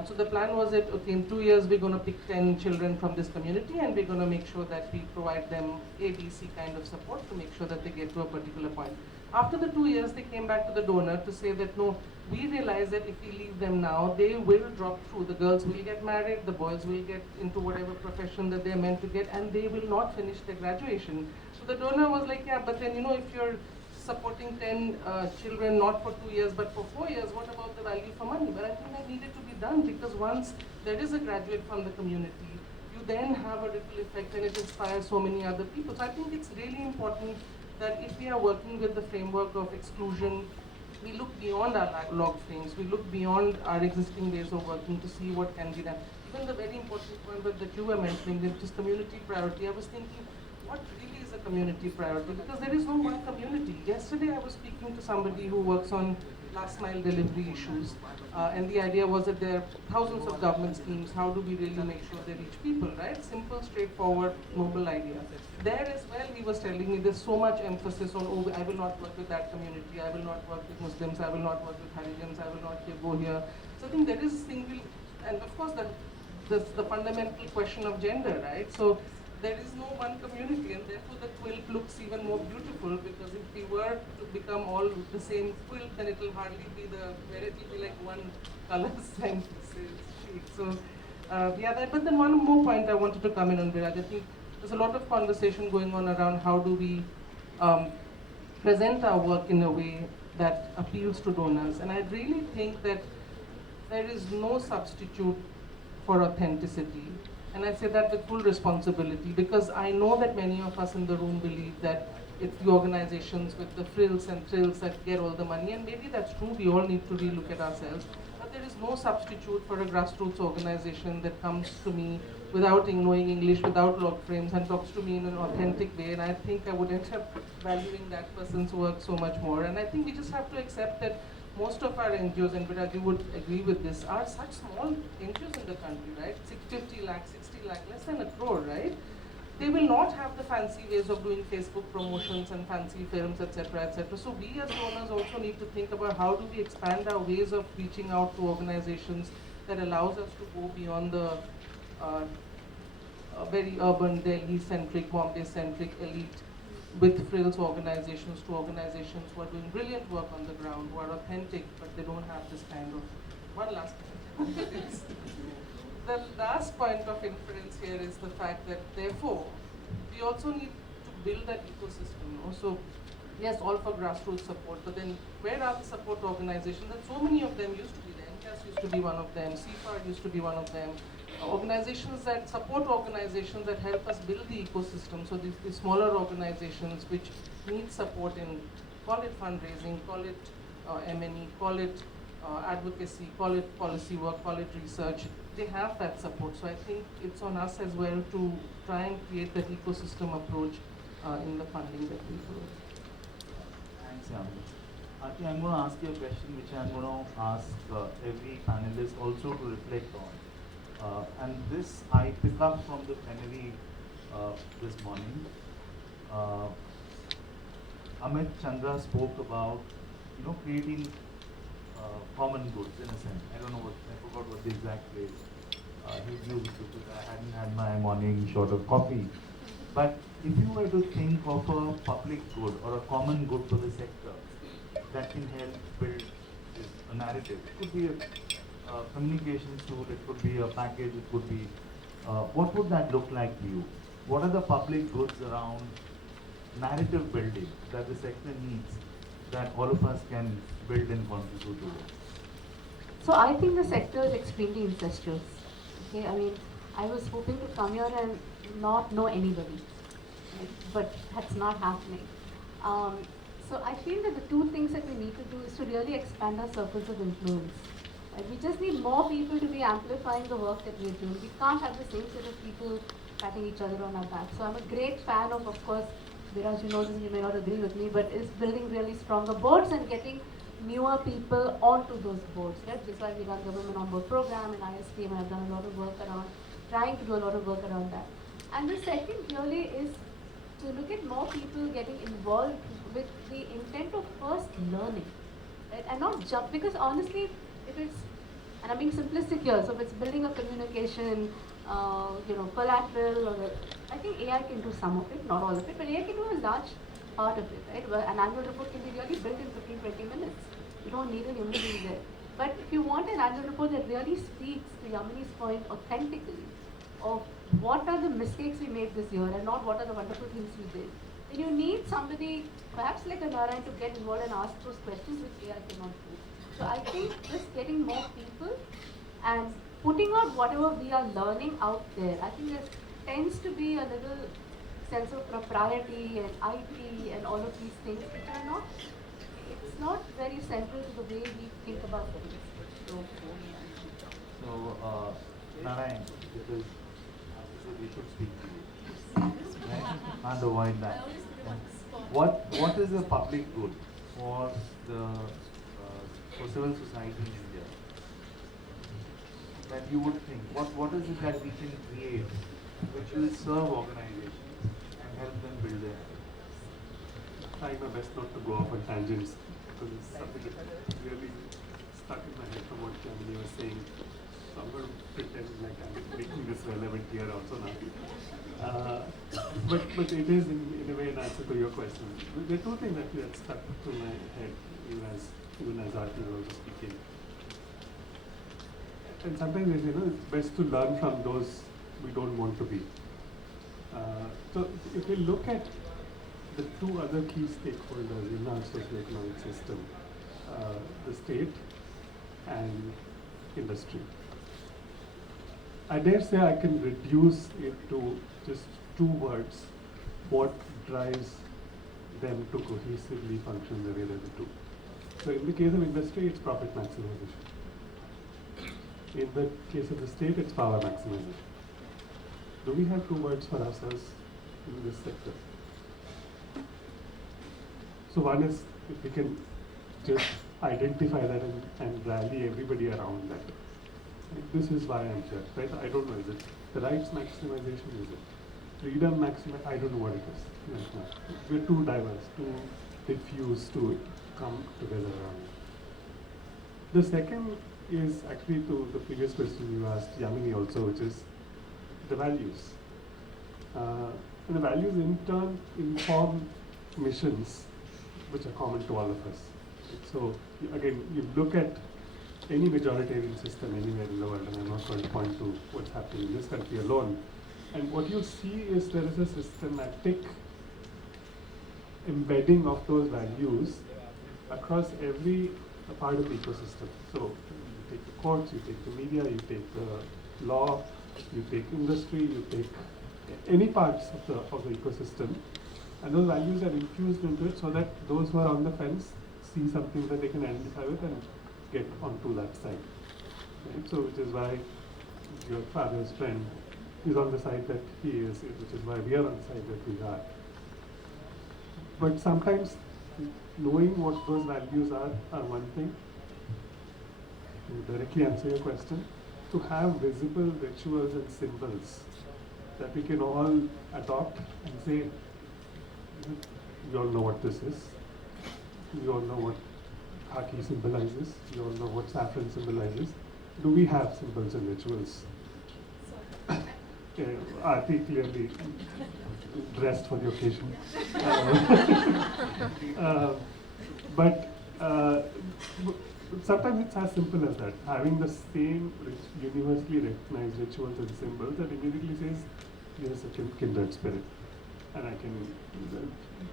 So the plan was that, okay, in 2 years we're going to pick 10 children from this community, and we're going to make sure that we provide them ABC kind of support to make sure that they get to a particular point. After the 2 years, they came back to the donor to say that, no, we realize that if we leave them now, they will drop through. The girls will get married, the boys will get into whatever profession that they're meant to get, and they will not finish their graduation. So the donor was like, yeah, but then, if you're supporting 10 children, not for 2 years, but for 4 years, what about the value for money? But I think that needed to be done, because once there is a graduate from the community, you then have a ripple effect, and it inspires so many other people. So I think it's really important that if we are working with the framework of exclusion, we look beyond our log frames, we look beyond our existing ways of working to see what can be done. Even the very important point that you were mentioning, which is community priority, I was thinking, what really is a community priority? Because there is no one community. Yesterday I was speaking to somebody who works on last mile delivery issues, and the idea was that there are thousands of government schemes. How do we really make sure they reach people, right? Simple, straightforward, noble idea. There as well, he was telling me there's so much emphasis on, I will not work with that community, I will not work with Muslims, I will not work with Harijans, I will not go here. So I think there is single, and of course the fundamental question of gender, right? So there is no one community, and therefore the quilt looks even more beautiful, because if we were to become all the same quilt, then it will hardly be where it will be like one color and sheet. So but then one more point I wanted to come in on, Biraj. I think there's a lot of conversation going on around how do we present our work in a way that appeals to donors, and I really think that there is no substitute for authenticity. And I say that with full responsibility, because I know that many of us in the room believe that it's the organizations with the frills and thrills that get all the money, and maybe that's true, we all need to relook at ourselves. But there is no substitute for a grassroots organization that comes to me without knowing English, without log frames, and talks to me in an authentic way, and I think I would end up valuing that person's work so much more. And I think we just have to accept that most of our NGOs, and Biraj, you would agree with this, are such small NGOs in the country, right? 50 lakh, 60 lakh, less than a crore, right? They will not have the fancy ways of doing Facebook promotions and fancy films, etc., etc. So we as donors also need to think about how do we expand our ways of reaching out to organizations that allows us to go beyond the very urban, Delhi-centric, Bombay-centric elite with frills organizations to organizations who are doing brilliant work on the ground, who are authentic, but they don't have this kind of. One last point. The last point of inference here is the fact that therefore we also need to build that ecosystem. So yes, all for grassroots support, but then where are the support organizations? And so many of them used to be there. NCAS used to be one of them, CFAR used to be one of them. Organizations that support organizations that help us build the ecosystem. So these smaller organizations which need support in, call it fundraising, call it M&E, call it advocacy, call it policy work, call it research, they have that support. So I think it's on us as well to try and create that ecosystem approach in the funding that we do. Thanks, Yamini. Aarti, I'm going to ask you a question which I'm going to ask every panelist also to reflect on. And this I pick up from the plenary this morning. Amit Chandra spoke about, creating common goods in a sense. I forgot what the exact phrase he used because I hadn't had my morning shot of coffee. But if you were to think of a public good or a common good for the sector that can help build a narrative, it could be a communications tool, it could be a package, it could be, what would that look like to you? What are the public goods around narrative building that the sector needs that all of us can build and contribute to it? So I think the sector is extremely incestuous. Okay, I mean, I was hoping to come here and not know anybody, right? But that's not happening. So I feel that the two things that we need to do is to really expand our circles of influence. Right? We just need more people to be amplifying the work that we're doing. We can't have the same set of people patting each other on our back. So I'm a great fan of course, Biraj, you know this, you may not agree with me, but is building really stronger boards and getting newer people onto those boards. Right? That's why we run the Women on Board program and ISP, and I've done a lot of work around, trying to do a lot of work around that. And the second really is to look at more people getting involved with the intent of first learning, right? And not jump, because honestly, if it's, and I'm being simplistic here, so if it's building a communication, collateral, I think AI can do some of it, not all of it, but AI can do a large part of it, right? Well, an annual report can be really built in 15-20 minutes. You don't need an human being there. But if you want an annual report that really speaks, to Yamini's point, authentically, of what are the mistakes we made this year and not what are the wonderful things we did, then you need somebody, perhaps like a Narayan, to get involved and ask those questions which AI cannot do. So I think just getting more people and putting out whatever we are learning out there, I think there tends to be a little sense of propriety and IP and all of these things which are not, it's not very central to the way we think about things. So, Narayan, because we should speak to you. Right? Can't avoid that. What is the public good for the for civil society in India that you would think? What is it that we can create which will serve organizations and help them build their habits? Trying my best not to go off on tangents because it's something that really stuck in my head from what Yamini was saying. So I'm going to pretend like I'm making this relevant here also now. But it is in a way an answer to your question. There are two things that stuck to my head even as Aarti was also speaking. And sometimes it's best to learn from those we don't want to be. So if we look at the two other key stakeholders in our socio-economic system, the state and industry. I dare say I can reduce it to just two words, what drives them to cohesively function the way that they do. So in the case of industry, it's profit maximization. In the case of the state, it's power maximization. do we have two words for ourselves in this sector? So one is if we can just identify that and rally everybody around that. Like, this is why I'm here, right? I don't know, is it the rights maximization, is it freedom maximization? I don't know what it is right now. We're too diverse, too diffuse to come together around it. The second is actually to the previous question you asked, Yamini also, which is the values. And the values in turn inform missions which are common to all of us. So again, you look at any majoritarian system anywhere in the world, and I'm not going to point to what's happening in this country alone, and what you see is there is a systematic embedding of those values across every part of the ecosystem. So you take the courts, you take the media, you take the law, you take industry, you take any parts of the ecosystem, and those values are infused into it so that those who are on the fence see something that they can identify with and get onto that side. Right? So which is why your father's friend is on the side that he is, which is why we are on the side that we are. But sometimes knowing what those values are one thing. To directly answer your question, to have visible rituals and symbols that we can all adopt and say, we all know what this is, we all know what khaki symbolizes, we all know what saffron symbolizes. Do we have symbols and rituals? Aarti clearly dressed for the occasion. But sometimes it's as simple as that. Having the same universally recognized rituals and symbols that immediately says, yes, a kindred spirit. And I can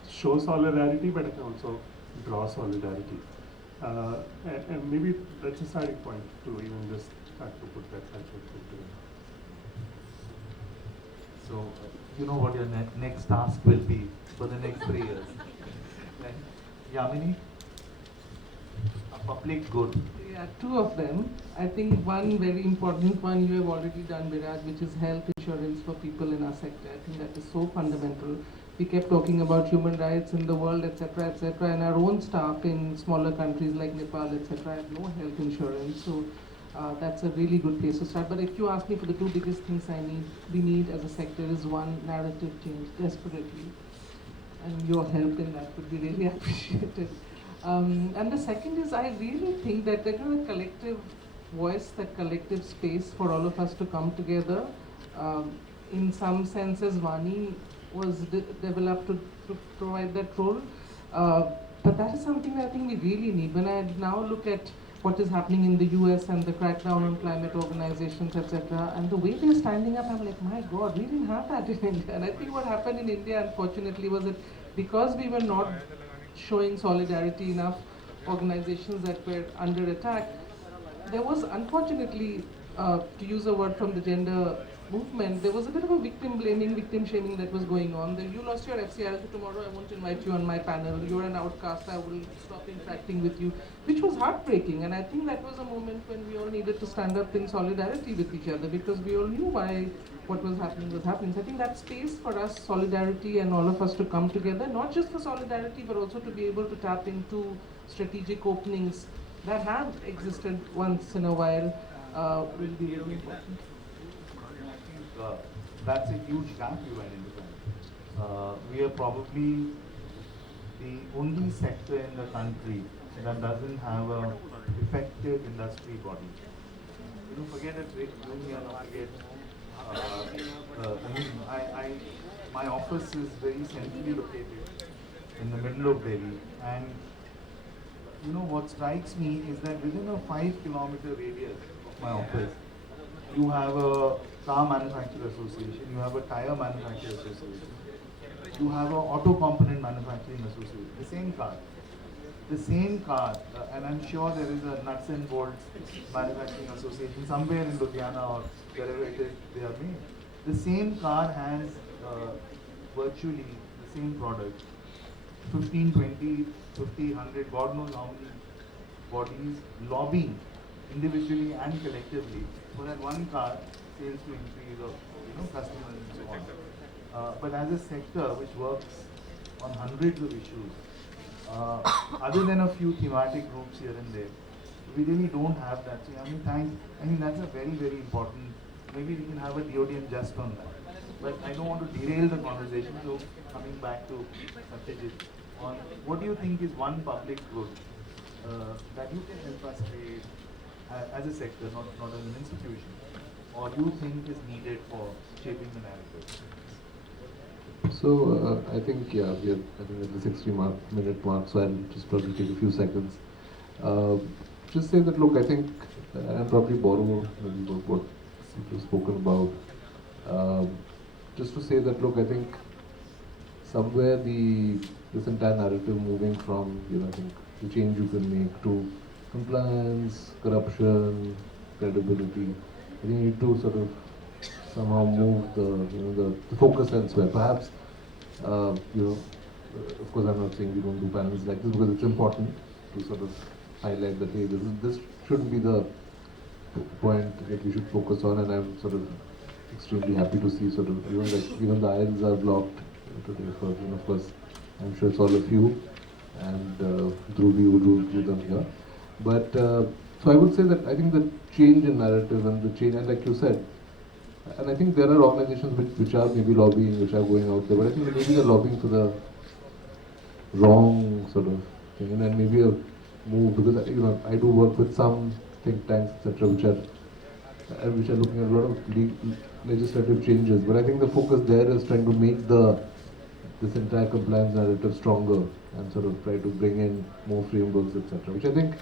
show solidarity, but I can also draw solidarity. And maybe that's a starting point to even just start to put that type of thing together. So, you know what your next task will be for the next 3 years. Right? Yamini? A public good. Yeah, two of them. I think one very important one you have already done, Biraj, which is health insurance for people in our sector. I think that is so fundamental. We kept talking about human rights in the world, etc., and our own staff in smaller countries like Nepal, etc., have no health insurance. So that's a really good place to start. But if you ask me for the two biggest things we need as a sector is one, narrative change, desperately. And your help in that would be really appreciated. And the second is, I really think that there is a collective voice, that collective space for all of us to come together. In some senses, Vani was developed to provide that role. But that is something that I think we really need. When I now look at what is happening in the US and the crackdown on climate organizations, etc., and the way they're standing up, I'm like, my God, we didn't have that in India. And I think what happened in India, unfortunately, was that because we were not showing solidarity enough, organizations that were under attack, there was unfortunately, to use a word from the gender movement, there was a bit of a victim blaming, victim shaming that was going on. You lost your FCR, so tomorrow I won't invite you on my panel, you're an outcast, I will stop interacting with you, which was heartbreaking. And I think that was a moment when we all needed to stand up in solidarity with each other, because we all knew why what was happening was happening. So I think that space for us, solidarity, and all of us to come together, not just for solidarity, but also to be able to tap into strategic openings that have existed once in a while, will be really important. That's a huge gap you went into. We are probably the only sector in the country that doesn't have a effective industry body. You know, forget a trade union, forget. My office is very centrally located in the middle of Delhi, and you know what strikes me is that within a 5-kilometer radius of my office, you have a car manufacturer association, you have a tire manufacturer association, you have an auto component manufacturing association, the same car, and I'm sure there is a nuts and bolts manufacturing association somewhere in Ludhiana or wherever it is they are made. The same car has virtually the same product, 15, 20, 50, 100, God knows how many bodies lobbying individually and collectively for that one car sales to increase of customers and so on. But as a sector which works on hundreds of issues, other than a few thematic groups here and there, we really don't have that. So, I mean that's a very, very important. Maybe we can have a DODM just on that. But I don't want to derail the conversation. So coming back to Satyajit, on what do you think is one public good that you can help us create as a sector, not as an institution, or you think is needed for shaping the narrative? So I think we are at the 60-minute mark, so I'll just probably take a few seconds. Just say that, look, I think, and probably borrow maybe what you've spoken about. Just to say that, look, I think somewhere this entire narrative moving from, I think the change you can make to compliance, corruption, credibility, I think you need to sort of somehow move the focus elsewhere. Perhaps, of course, I'm not saying we don't do panels like this because it's important to sort of highlight that, hey, this shouldn't be the point that we should focus on, and I'm sort of extremely happy to see sort of, like even the aisles are blocked today for, of course, I'm sure it's all of you, and through you do them here. But, so I would say that I think the change in narrative and the change, and like you said, and I think there are organizations which are maybe lobbying, which are going out there, but I think maybe they're lobbying for the wrong sort of thing, and maybe a move, because I do work with some think tanks, etc., which are looking at a lot of legislative changes, but I think the focus there is trying to make this entire compliance narrative stronger and sort of try to bring in more frameworks, etc., which I think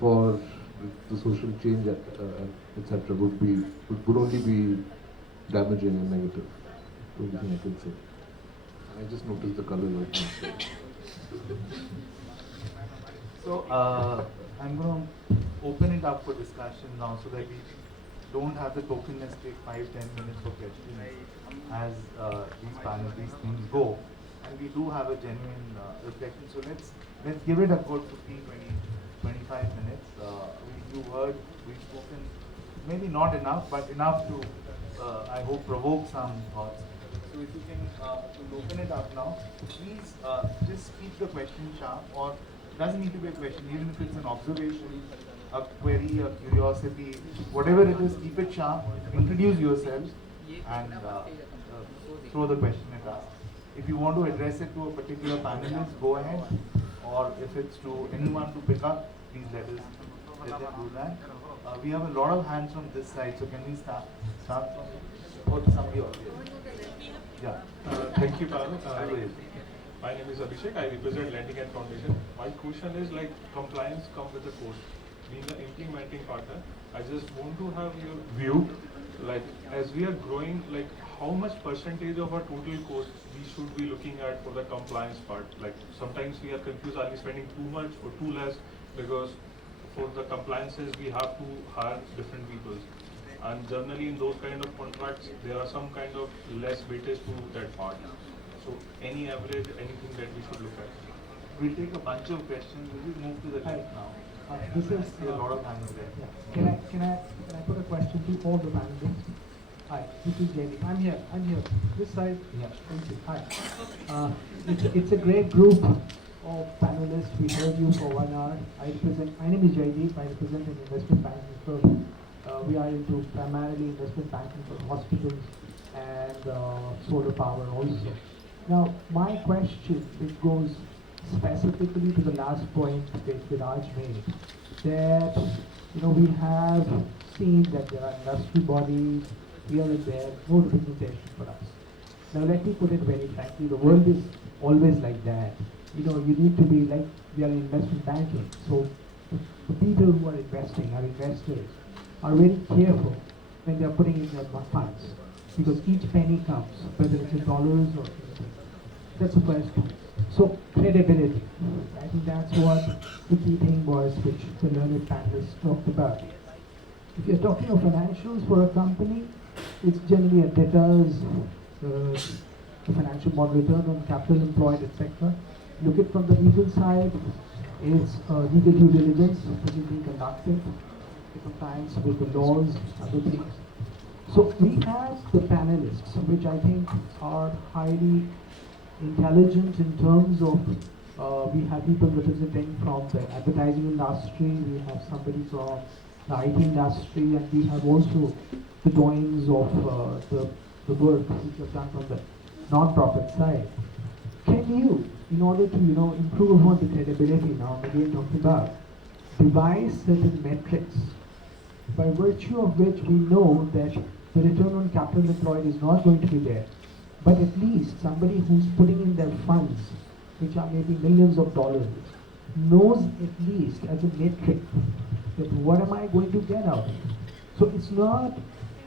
for the social change, etc., would only be damaging and negative. The only thing I could say. And I just noticed the color right now. So I'm going to open it up for discussion now so that we don't have the tokenistic 5-10 minutes for questions as these things go. And we do have a genuine reflection. So let's give it a good 15, 20, 25 minutes. We've spoken, maybe not enough, but enough to, I hope, provoke some thoughts. So if you can we'll open it up now, please just keep the question sharp, or it doesn't need to be a question, even if it's an observation, a query, a curiosity, whatever it is, keep it sharp, introduce yourselves, and throw the question at us. If you want to address it to a particular panelist, go ahead, or if it's to anyone to pick up, please let them do that. We have a lot of hands from this side, so can we start or somebody else? Yeah. Thank you, Paul. My name is Abhishek. I represent Lending and Foundation. My question is, like, compliance comes with a cost. Being an implementing partner, I just want to have your view, like, as we are growing, like, how much percentage of our total cost we should be looking at for the compliance part? Like, sometimes we are confused, are we spending too much or too less? Because for the compliances, we have to hire different people. And generally in those kind of contracts, there are some kind of less weightage to that part. So any average, anything that we should look at? We'll take a bunch of questions. Will we move to the left now? This is I see a lot of hands there. yeah. Can I put a question to all the panelists? Hi, this is JD. I'm here. This side. Yeah. Thank you. Hi. It's a great group of panelists. We heard you for 1 hour. My name is JD. I represent an investment banking firm. We are into primarily investment banking for hospitals and solar power also. Now, my question, which goes specifically to the last point that Biraj made, that we have seen that there are industry bodies here and there, no representation for us. Now, let me put it very frankly: the world is always like that. You need to be like, we are in investment banking, so the people who are investing, our investors, are very careful when they are putting in their funds, because each penny counts, whether it's in dollars or anything. That's the first thing. So credibility, I think that's what the key thing was, which the learned panelists talked about. If you're talking of financials for a company, it's generally a debtors, the financial model return on capital employed, etc. Look at from the legal side, it's legal due diligence, which is being conducted, compliance with the laws, other things. So we have the panelists, which I think are highly intelligent in terms of we have people representing from the advertising industry, we have somebody from the IT industry, and we have also the doings of the work which you have done from the non-profit side. Can you, in order to improve upon the credibility now, again talking about, devise certain metrics by virtue of which we know that the return on capital employed is not going to be there, but at least somebody who's putting in their funds, which are maybe millions of dollars, knows at least as a metric that what am I going to get out of it. So it's not,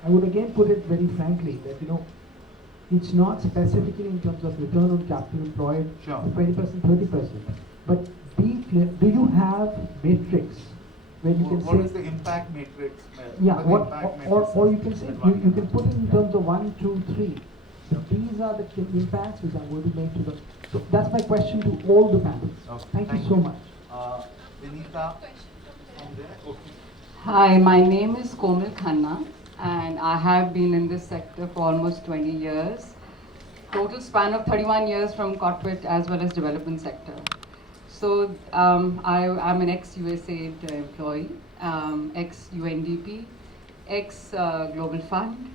I would again put it very frankly, that it's not specifically in terms of return on capital employed, Sure. 20%, 30%, but be clear, do you have metrics where you can What say, is the impact matrix? yeah, What what, impact or matrix you can say, that one you can have? put it in terms of 1, 2, 3. These are the impacts which I'm going to make to the, so that's my question to all the panelists. Okay, Thank you so much. Vinita, from there? Okay. Hi, my name is Komal Khanna and I have been in this sector for almost 20 years. Total span of 31 years from corporate as well as development sector. So I'm an ex-USAID employee, ex-UNDP, ex-Global Fund.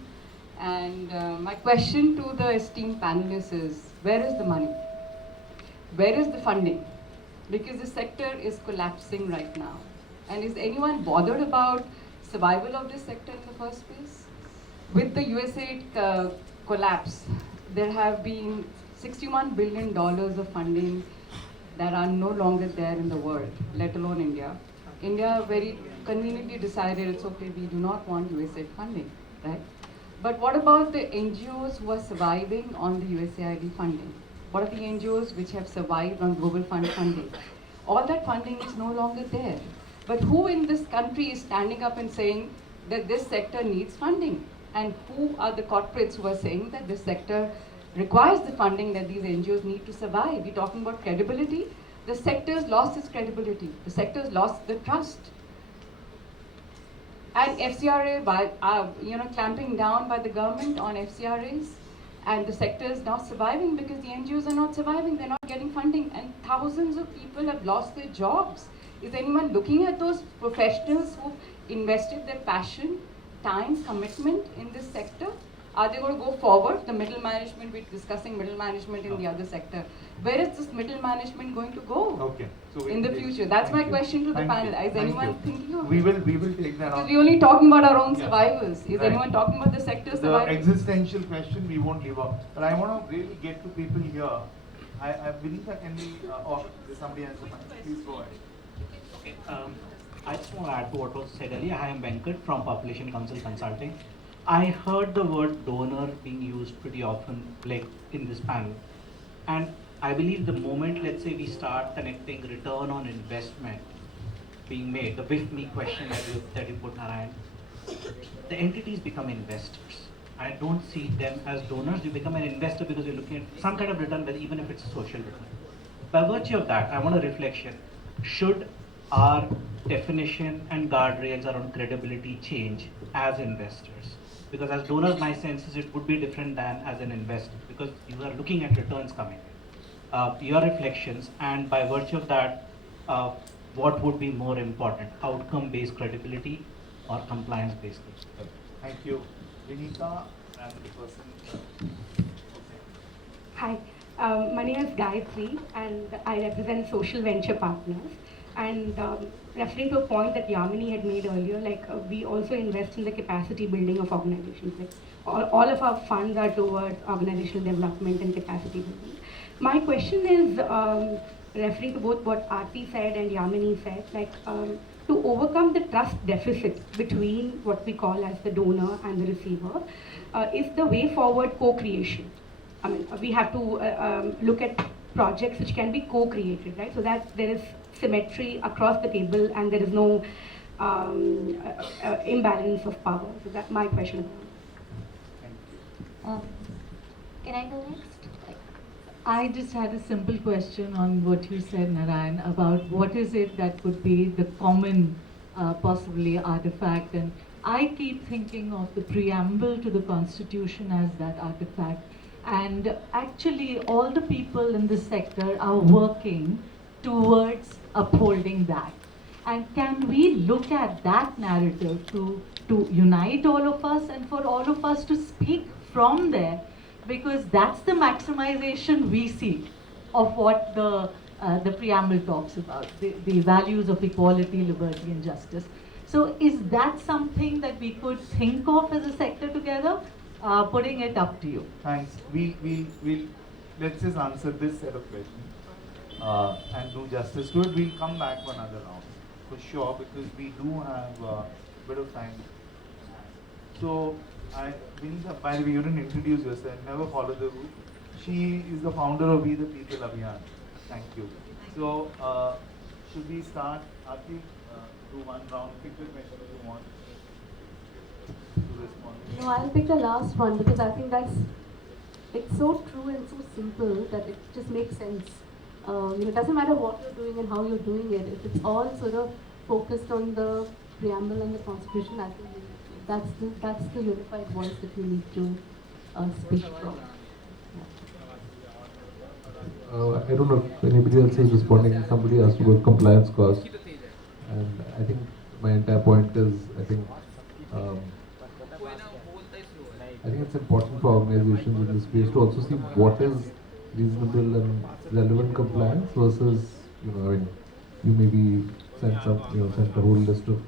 And my question to the esteemed panelists is, where is the money? Where is the funding? Because the sector is collapsing right now. And is anyone bothered about survival of this sector in the first place? With the USAID collapse, there have been $61 billion of funding that are no longer there in the world, let alone India. India very conveniently decided it's okay, we do not want USAID funding, right? But what about the NGOs who are surviving on the USAID funding? What are the NGOs which have survived on Global Fund funding? All that funding is no longer there. But who in this country is standing up and saying that this sector needs funding? And who are the corporates who are saying that this sector requires the funding that these NGOs need to survive? We're talking about credibility. The sector's lost its credibility. The sector's lost the trust. And FCRA, by clamping down by the government on FCRAs, and the sector is not surviving because the NGOs are not surviving. They're not getting funding, and thousands of people have lost their jobs. Is anyone looking at those professionals who invested their passion, time, commitment in this sector? Are they going to go forward? The middle management, we're discussing middle management in the other sector. Where is this middle management going to go Okay. So in the future? That's my question to the Thank panel. you. Is Thank anyone you. thinking of We it? will take that Because on. we're only talking about our own Yeah. survivors. Is Right. anyone talking about the sector The survivors? existential question we won't leave out. But I want to really get to people here. I believe that can be, or there's somebody else. Please go ahead. Okay, I just want to add to what was said earlier. I am Venkat from Population Council Consulting. I heard the word donor being used pretty often, like in this panel. And I believe the moment, let's say, we start connecting return on investment being made, the with me question that you put, Narayan, the entities become investors. I don't see them as donors. You become an investor because you're looking at some kind of return, even if it's a social return. By virtue of that, I want a reflection. Should our definition and guardrails around credibility change as investors? Because as donors, my sense is it would be different than as an investor, because you are looking at returns coming. Your reflections, and by virtue of that, what would be more important, outcome-based credibility or compliance-based credibility? Thank you. Vinita and the person. Hi, my name is Gayatri and I represent Social Venture Partners. And referring to a point that Yamini had made earlier, we also invest in the capacity building of organizations. Like all of our funds are towards organizational development and capacity building. My question is referring to both what Aarti said and Yamini said, to overcome the trust deficit between what we call as the donor and the receiver, is the way forward co-creation. I mean, we have to look at projects which can be co-created, right? So that there is symmetry across the table and there is no imbalance of power. So that's my question. Can I go next? I just had a simple question on what you said, Narayan, about what is it that could be the common, possibly artifact, and I keep thinking of the preamble to the Constitution as that artifact. And actually, all the people in this sector are working towards upholding that. And can we look at that narrative to unite all of us and for all of us to speak from there? Because that's the maximization we seek of what the preamble talks about, the values of equality, liberty, and justice. So is that something that we could think of as a sector together? Putting it up to you. Thanks. We'll let's just answer this set of questions and do justice to it. We'll come back for another round for sure because we do have a bit of time. So, Vinita, by the way, you didn't introduce yourself. Never follow the route. She is the founder of We the People Abhiyan. Thank you. So, should we start? Aarti, do one round. Pick the question you want to respond. No, I'll pick the last one because I think it's so true and so simple that it just makes sense. It doesn't matter what you're doing and how you're doing it. If it's all sort of focused on the preamble and the constitution, I think that's the unified voice that we need to speak from. I don't know if anybody else is responding. Somebody asked about compliance costs, and I think my entire point is I think it's important for organizations in this space to also see what is reasonable and relevant compliance versus, you maybe send a whole list of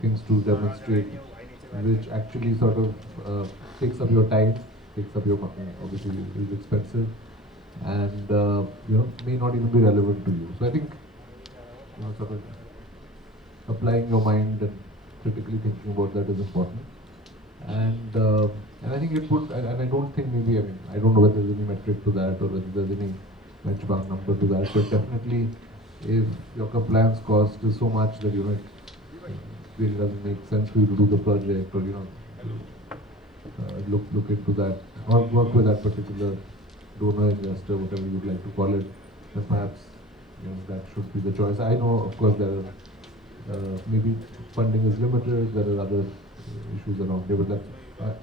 things to demonstrate, which actually sort of takes up your time, takes up your money, obviously is expensive, and may not even be relevant to you. So I think sort of applying your mind and critically thinking about that is important. And I think it would, and I don't think maybe, I don't know whether there's any metric to that or whether there's any benchmark number to that, but definitely if your compliance cost is so much that, it really doesn't make sense for you to do the project or, look into that, or work with that particular donor, investor, whatever you would like to call it, then perhaps, that should be the choice. I know, of course, there are, maybe funding is limited, there are other issues around there, but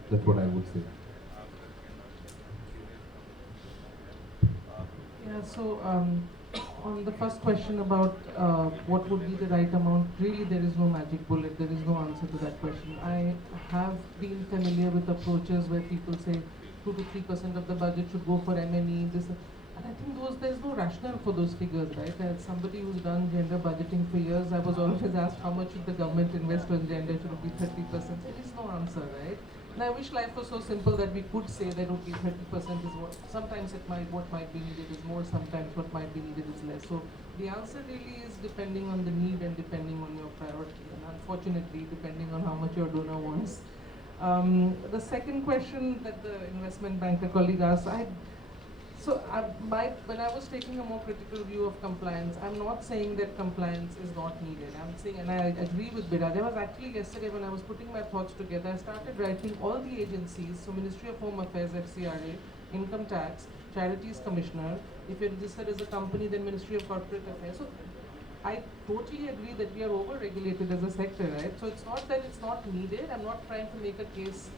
that's what I would say. Yeah, so on the first question about what would be the right amount, really there is no magic bullet, there is no answer to that question. I have been familiar with approaches where people say 2 to 3% of the budget should go for M&E, this, and I think there's no rationale for those figures, right? As somebody who's done gender budgeting for years, I was always asked how much should the government invest on gender, should it be 30%? There is no answer, right? And I wish life was so simple that we could say that okay, 30% is what, sometimes what might be needed is more, sometimes what might be needed is less. So the answer really is depending on the need and depending on your priority, and unfortunately depending on how much your donor wants. The second question that the investment banker colleague asked, when I was taking a more critical view of compliance, I'm not saying that compliance is not needed. I'm saying, and I agree with Biraj, I was actually yesterday when I was putting my thoughts together, I started writing all the agencies, so Ministry of Home Affairs, FCRA, Income Tax, Charities Commissioner, if you're registered as a company, then Ministry of Corporate Affairs. So I totally agree that we are over-regulated as a sector, right? So it's not that it's not needed, I'm not trying to make a case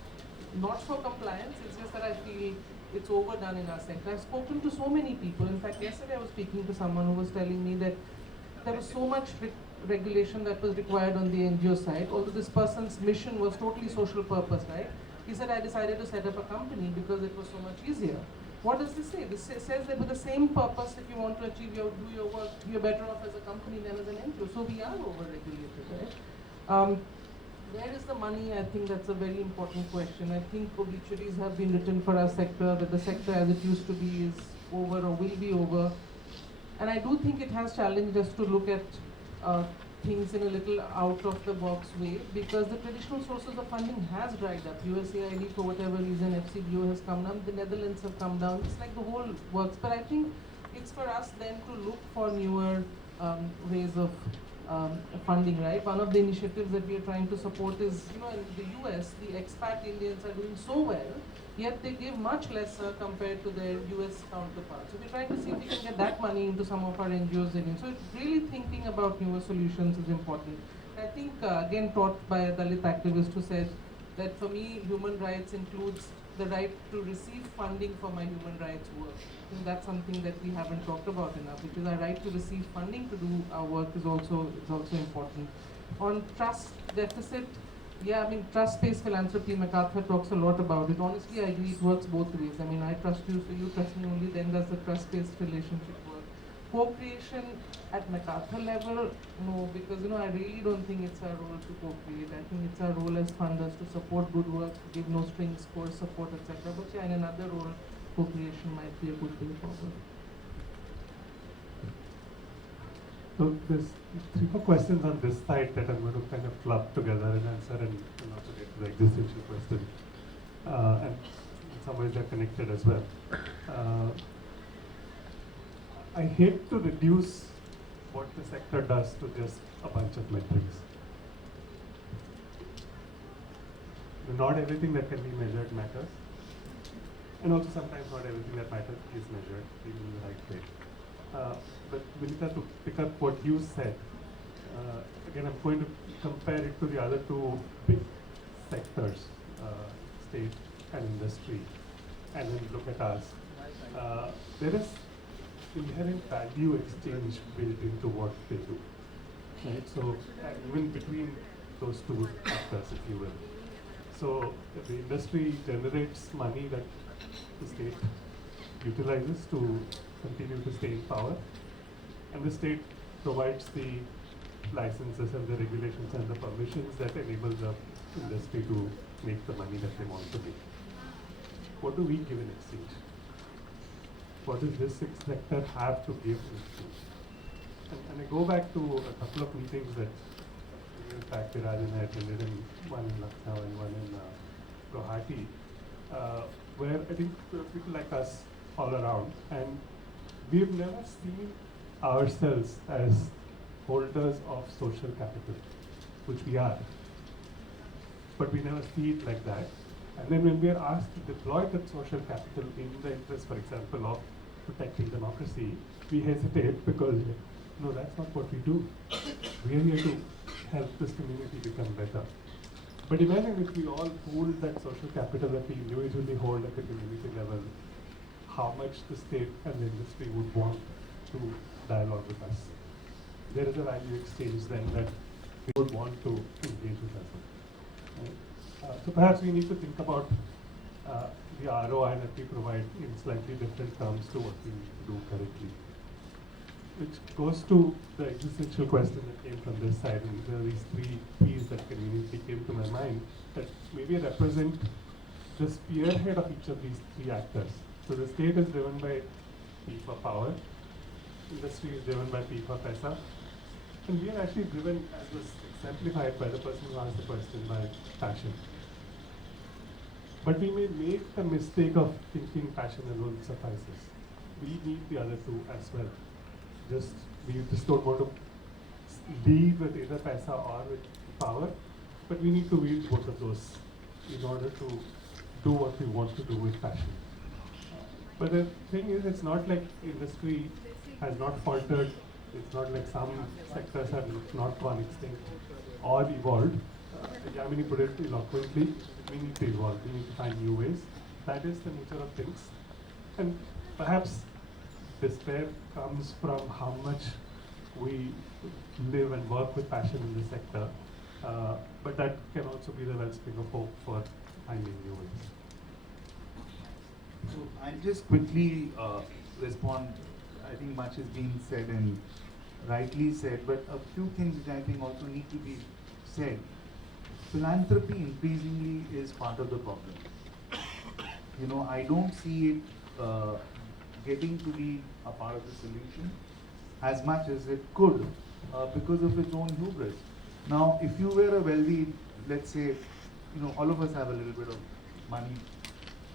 not for compliance, it's just that I feel it's overdone in our sector. I've spoken to so many people. In fact, yesterday I was speaking to someone who was telling me that there was so much regulation that was required on the NGO side, although this person's mission was totally social purpose, right? He said, I decided to set up a company because it was so much easier. What does this say? This says that with the same purpose, if you want to do your work, you're better off as a company than as an NGO. So we are over-regulated, right? Where is the money? I think that's a very important question. I think obituaries have been written for our sector, that the sector as it used to be is over or will be over. And I do think it has challenged us to look at things in a little out of the box way, because the traditional sources of funding has dried up. USAID, for whatever reason, FCBO has come down, the Netherlands have come down. It's like the whole works. But I think it's for us then to look for newer ways of funding, right? One of the initiatives that we are trying to support is, in the US, the expat Indians are doing so well, yet they give much lesser compared to their US counterparts. So we're trying to see if we can get that money into some of our NGOs. So really thinking about newer solutions is important. I think again taught by a Dalit activist who said that for me human rights includes the right to receive funding for my human rights work. I think that's something that we haven't talked about enough, because our right to receive funding to do our work is also important. On trust deficit, yeah, I mean trust-based philanthropy, MacArthur talks a lot about it. Honestly, I agree it works both ways. I mean, I trust you, so you trust me only, then does the trust-based relationship work. Co-creation at MacArthur level, no, because I really don't think it's our role to co-create. I think it's our role as funders to support good work, to give no strings, course support, etc. But yeah, in another role, co-creation might be a good way forward. So there's 3-4 questions on this side that I'm going to kind of club together and answer, and also get to the existential question. And in some ways they're connected as well. I hate to reduce what the sector does to just a bunch of metrics. Not everything that can be measured matters. And also sometimes not everything that matters is measured in the right way. But Vinita, to pick up what you said, again I'm going to compare it to the other two big sectors, state and industry, and then look at us. There is inherent value exchange built into what they do, right? So even between those two actors, if you will. So the industry generates money that the state utilizes to continue to stay in power, and the state provides the licenses and the regulations and the permissions that enable the industry to make the money that they want to make. What do we give in exchange? What does this sector have to give in exchange? And I go back to a couple of meetings that, in fact, Biraj and I attended, one in Lucknow and one in Guwahati, where I think people like us all around, and we've never seen ourselves as holders of social capital, which we are, but we never see it like that. And then when we are asked to deploy that social capital in the interest, for example, of protecting democracy, we hesitate because, no, that's not what we do. We are here to help this community become better. But imagine if we all pooled that social capital that we individually hold at the community level, how much the state and the industry would want to dialogue with us. There is a value exchange then that we would want to engage with us. Right? So perhaps we need to think about the ROI that we provide in slightly different terms to what we need to do currently. Which goes to the existential question that came from this side, and there are these 3 P's that immediately came to my mind that maybe represent the spearhead of each of these 3 actors. So the state is driven by P for power, industry is driven by P for paisa, and we are actually driven, as was exemplified by the person who asked the question, by passion. But we may make the mistake of thinking passion alone suffices. We need the other 2 as well. We just don't want to lead with either paisa or with power, but we need to wield both of those in order to do what we want to do with passion. But the thing is, it's not like industry has not faltered. It's not like some sectors have not gone extinct or evolved. Yamini put it eloquently, we need to evolve, we need to find new ways. That is the nature of things. And perhaps despair comes from how much we live and work with passion in the sector. But that can also be the wellspring of hope for finding new ways. So I'll just quickly respond. I think much has been said and rightly said, but a few things which I think also need to be said. Philanthropy increasingly is part of the problem. I don't see it getting to be a part of the solution as much as it could because of its own hubris. Now, if you were a wealthy, let's say, all of us have a little bit of money,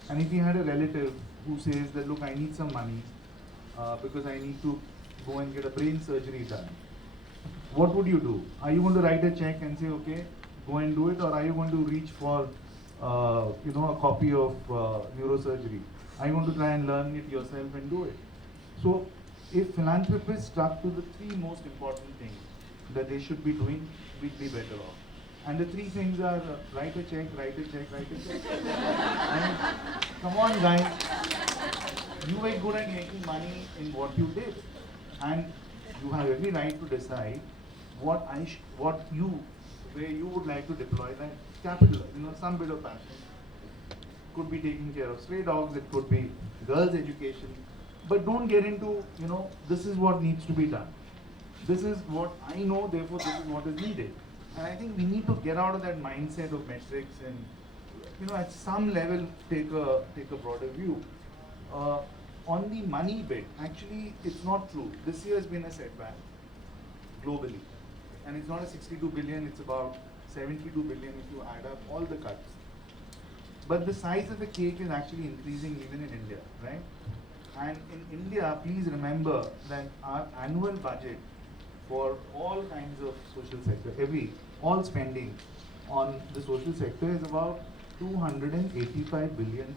and if you had a relative who says that, look, I need some money because I need to go and get a brain surgery done, what would you do? Are you going to write a check and say, okay, go and do it, or are you going to reach for a copy of neurosurgery? Are you going to try and learn it yourself and do it? So if philanthropists stuck to the 3 most important things, that they should be doing, we'd be better off. And the three things are write a check, write a check, write a check. And come on guys, you were good at making money in what you did. And you have every right to decide where you would like to deploy that capital, some bit of passion. Could be taking care of stray dogs, it could be girls' education. But don't get into, this is what needs to be done. This is what I know, therefore this is what is needed. And I think we need to get out of that mindset of metrics and, at some level take a broader view. On the money bit, actually it's not true. This year has been a setback globally. And it's not a 62 billion, it's about 72 billion if you add up all the cuts. But the size of the cake is actually increasing even in India, right? And in India, please remember that our annual budget for all kinds of social sector, all spending on the social sector is about $285 billion,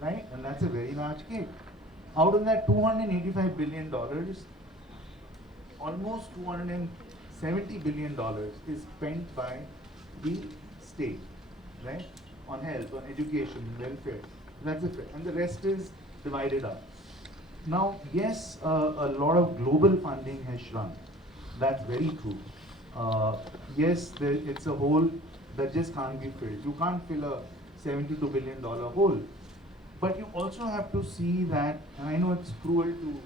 right? And that's a very large cake. Out of that $285 billion, almost $270 billion is spent by the state, right? On health, on education, welfare. That's it. And the rest is divided up. Now, yes, a lot of global funding has shrunk. That's very true. Yes, it's a hole that just can't be filled. You can't fill a $72 billion hole. But you also have to see that, and I know it's cruel to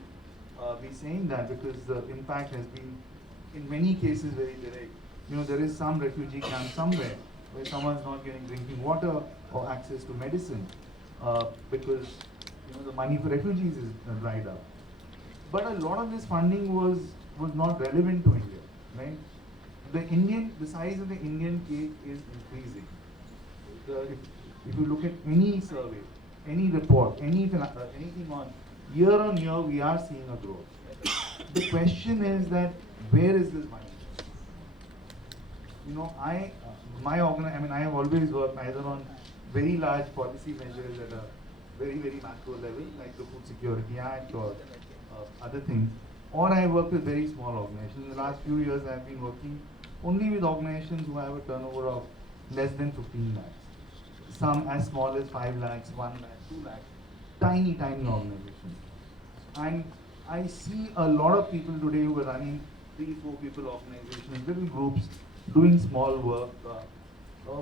be saying that because the impact has been, in many cases, very direct. There is some refugee camp somewhere where someone's not getting drinking water or access to medicine because the money for refugees is dried up. But a lot of this funding was not relevant to India, right? The size of the Indian cake is increasing. If you look at any survey, any report, anything on year, we are seeing a growth. The question is that where is this money? I have always worked either on very large policy measures at a very, very macro level, like the Food Security Act or other things, or I work with very small organizations. In the last few years, I've been working only with organizations who have a turnover of less than 15 lakhs. Some as small as 5 lakhs, 1 lakh, 2 lakhs, tiny, tiny organizations. And I see a lot of people today who are running 3-4 people organizations, little groups, doing small work,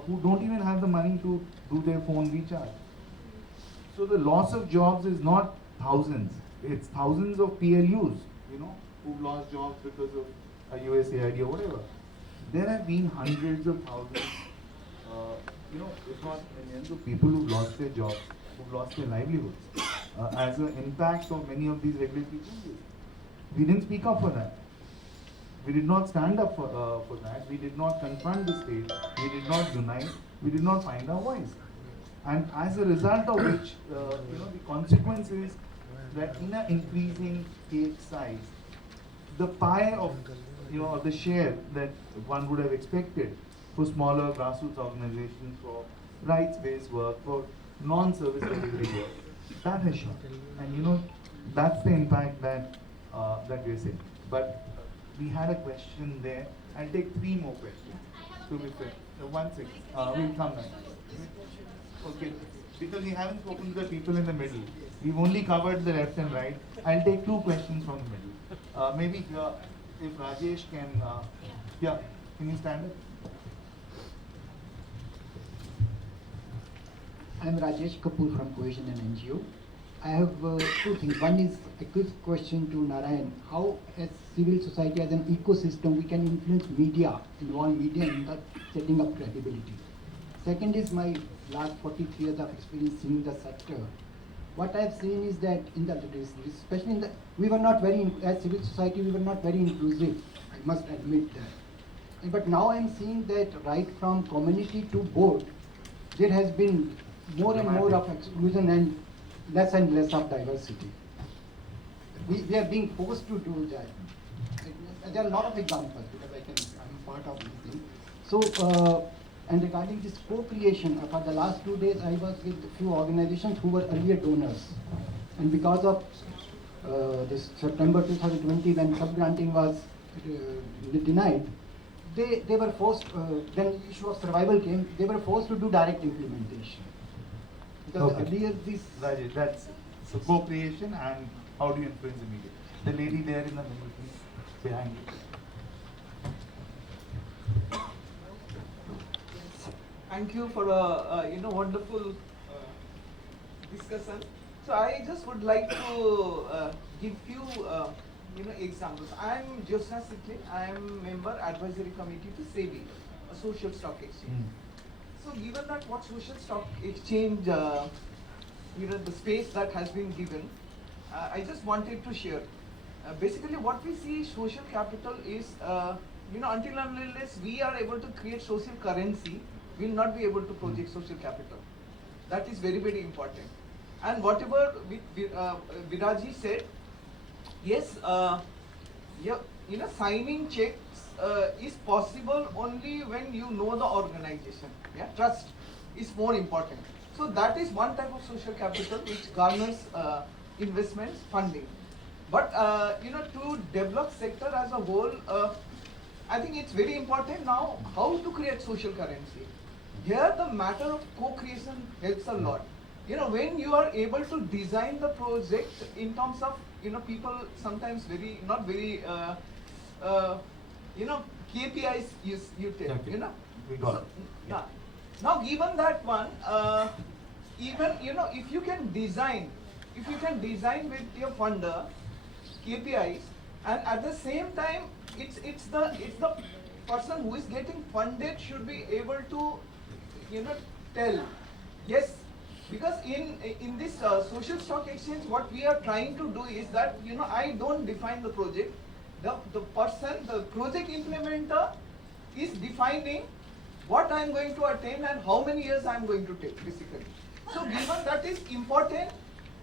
who don't even have the money to do their phone recharge. So the loss of jobs is not thousands, it's thousands of PLUs, who've lost jobs because of a USAID or whatever. There have been hundreds of thousands, if not millions of people who've lost their jobs, who've lost their livelihoods as an impact of many of these regulatory changes. We didn't speak up for that. We did not stand up for that. We did not confront the state. We did not unite. We did not find our voice. And as a result of which, the consequence is that in an increasing cake size, the pie of, the share that one would have expected for smaller grassroots organizations, for rights-based work, for non-service delivery work, that has shrunk. And that's the impact that we're seeing. But we had a question there. I'll take 3 more questions, to be fair. 1 second. We'll come back. Okay, because we haven't spoken to the people in the middle. We've only covered the left and right. I'll take 2 questions from the middle. Maybe if Rajesh can, can you stand up? I'm Rajesh Kapoor from Cohesion and NGO. I have 2 things. One is a quick question to Narayan. How, as civil society, as an ecosystem, we can influence media, involve media in the setting up credibility. Second is my last 43 years of experience in the sector. What I've seen is that in the, especially in the, we were not very, as civil society, we were not very inclusive. I must admit that. But now I'm seeing that right from community to board, there has been more and more of exclusion and less of diversity. We are being forced to do that. There are a lot of examples because I'm part of this thing. So, and regarding this co-creation, for the last 2 days I was with a few organizations who were earlier donors. And because of this September 2020 when sub-granting was denied, they were forced, then issue of survival came, they were forced to do direct implementation. Because earlier this... Rajesh, that's so co-creation and how do you influence the media? The lady there in the middle, please, behind you. Thank you for a wonderful discussion. So I just would like to give few examples. I am Josna Sikli. I am member advisory committee to SEBI, a social stock exchange. So given that what social stock exchange, the space that has been given, I just wanted to share. Basically, what we see social capital is, until and unless we are able to create social currency, we will not be able to project social capital. That is very, very important. And whatever Biraj said, yes, signing checks is possible only when you know the organization. Yeah, trust is more important. So that is one type of social capital which garners investments, funding. But to develop sector as a whole, I think it's very important now how to create social currency. Here the matter of co-creation helps a lot. When you are able to design the project in terms of, people sometimes not very, KPIs you tell, We got it. Yeah. Now given that one, even, if you can design with your funder KPIs, and at the same time, it's the person who is getting funded should be able to, tell, yes, because in this social stock exchange, what we are trying to do is that, I don't define the project. The person, the project implementer is defining what I am going to attain and how many years I am going to take, basically. So given that is important,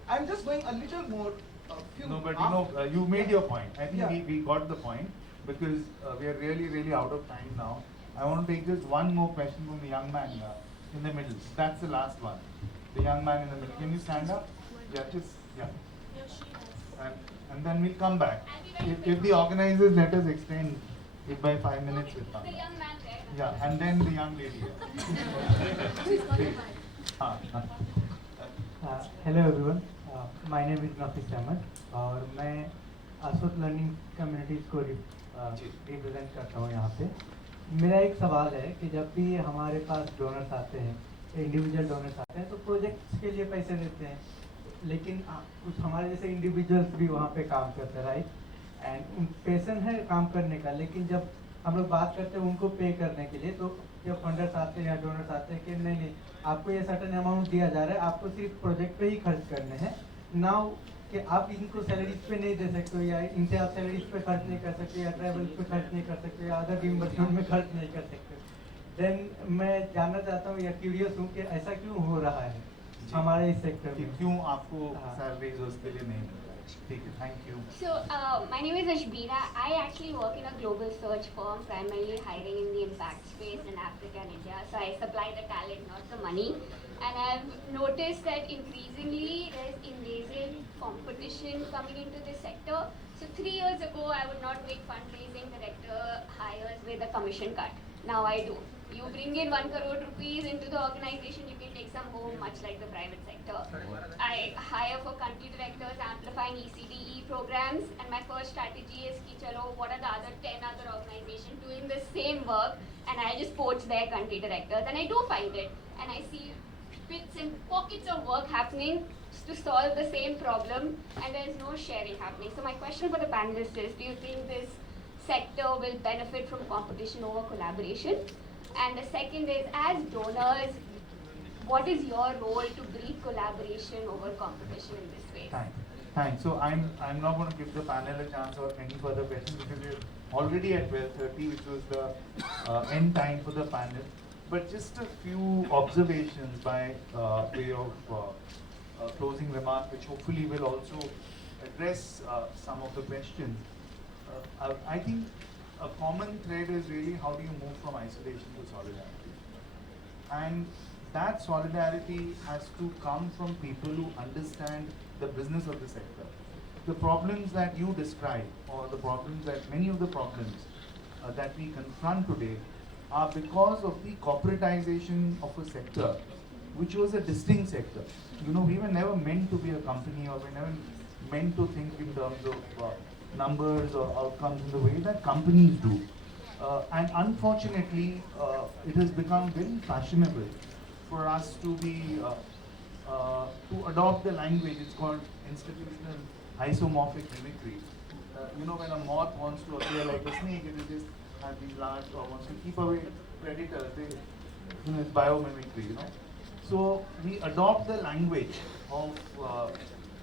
I am just going a little more. No, but you made your point. I think we got the point because we are really, really out of time now. I want to take just one more question from the young man in the middle. That's the last one. The young man in the middle. Can you stand up? Yeah, and then we'll come back. If the organizers let us extend it by 5 minutes, we'll come back. Yeah, and then the young lady. Hello everyone. My name is Nafis Ahmed और मैं Ashok learning communities को represent करता हूँ यहाँ पे. मेरा एक सवाल है कि जब भी हमारे पास डोनर्स आते हैं, इंडिविजुअल डोनर्स आते हैं, तो प्रोजेक्ट्स के लिए पैसे देते हैं, लेकिन कुछ हमारे जैसे इंडिविजुअल्स भी वहाँ पे काम करते हैं, राइट? एंड पैशन है काम करने का, लेकिन जब हम लोग बात करते हैं उनको पे करने के लिए, तो जब फंडर्स आते हैं या डोनर्स आते हैं कि नहीं आपको ये सर्टेन अमाउंट दिया जा रहा है, आपको सिर्फ प्रोजेक्ट पे ही खर्च करने हैं, नाउ कि आप इनको सैलरीज पे नहीं दे सकते हो, या इनसे आप सैलरीज पे खर्च नहीं कर सकते, या ट्रैवल पे खर्च नहीं कर सकते, या अदर रिइंबर्समेंट में खर्च नहीं कर सकते. देन मैं जानना चाहता हूँ या क्यूरियस हूँ कि ऐसा क्यों हो रहा है हमारे इस सेक्टर में, क्यों आपको सैलरीज उसके लिए नहीं मिल रहा है? ठीक है, thank you. So, my name is Ashbira. I actually work in a global search firm, primarily hiring in the impact space in Africa and India. So I supply the talent, not the money. And I've noticed that increasingly there's invasive competition coming into this sector. So 3 years ago, I would not make fundraising director hires with a commission cut. Now I do. You bring in 1 crore rupees into the organization, you can take some home, much like the private sector. I hire for country directors, amplifying ECDE programs, and my first strategy is ki chalo, what are the other 10 other organizations doing the same work, and I just poach their country directors, and I do find it, and I see bits and pockets of work happening to solve the same problem, and there is no sharing happening. So my question for the panelists is, do you think this sector will benefit from competition over collaboration? And the second is, as donors, what is your role to breed collaboration over competition in this space? Thanks. So I'm not going to give the panel a chance or any further questions because we're already at 12:30, which was the end time for the panel. But just a few observations by way of closing remark, which hopefully will also address some of the questions. I think a common thread is really how do you move from isolation to solidarity. And that solidarity has to come from people who understand the business of the sector. the problems that you describe, or the problems that many of the problems that we confront today are because of the corporatization of a sector, which was a distinct sector. You know, we were never meant to be a company, or we were never meant to think in terms of numbers or outcomes in the way that companies do. And unfortunately, it has become very fashionable for us to adopt the language. It's called institutional isomorphic mimicry. You know, when a moth wants to appear like a snake, it will just have these large, or wants to keep away predators. It's biomimicry, you know. So we adopt the language of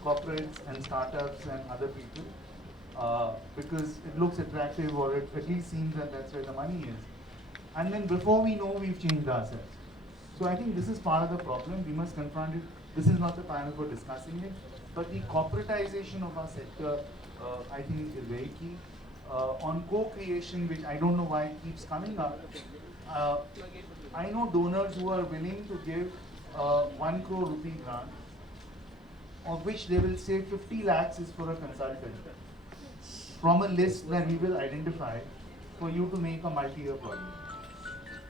corporates and startups and other people because it looks attractive, or it at least seems that that's where the money is. And then before we know, we've changed ourselves. So I think this is part of the problem. We must confront it. This is not the panel for discussing it, but the corporatization of our sector, I think, is very key. On co-creation, which I don't know why it keeps coming up, I know donors who are willing to give 1 crore rupee grant, of which they will say 50 lakhs is for a consultant, from a list that we will identify for you to make a multi-year project.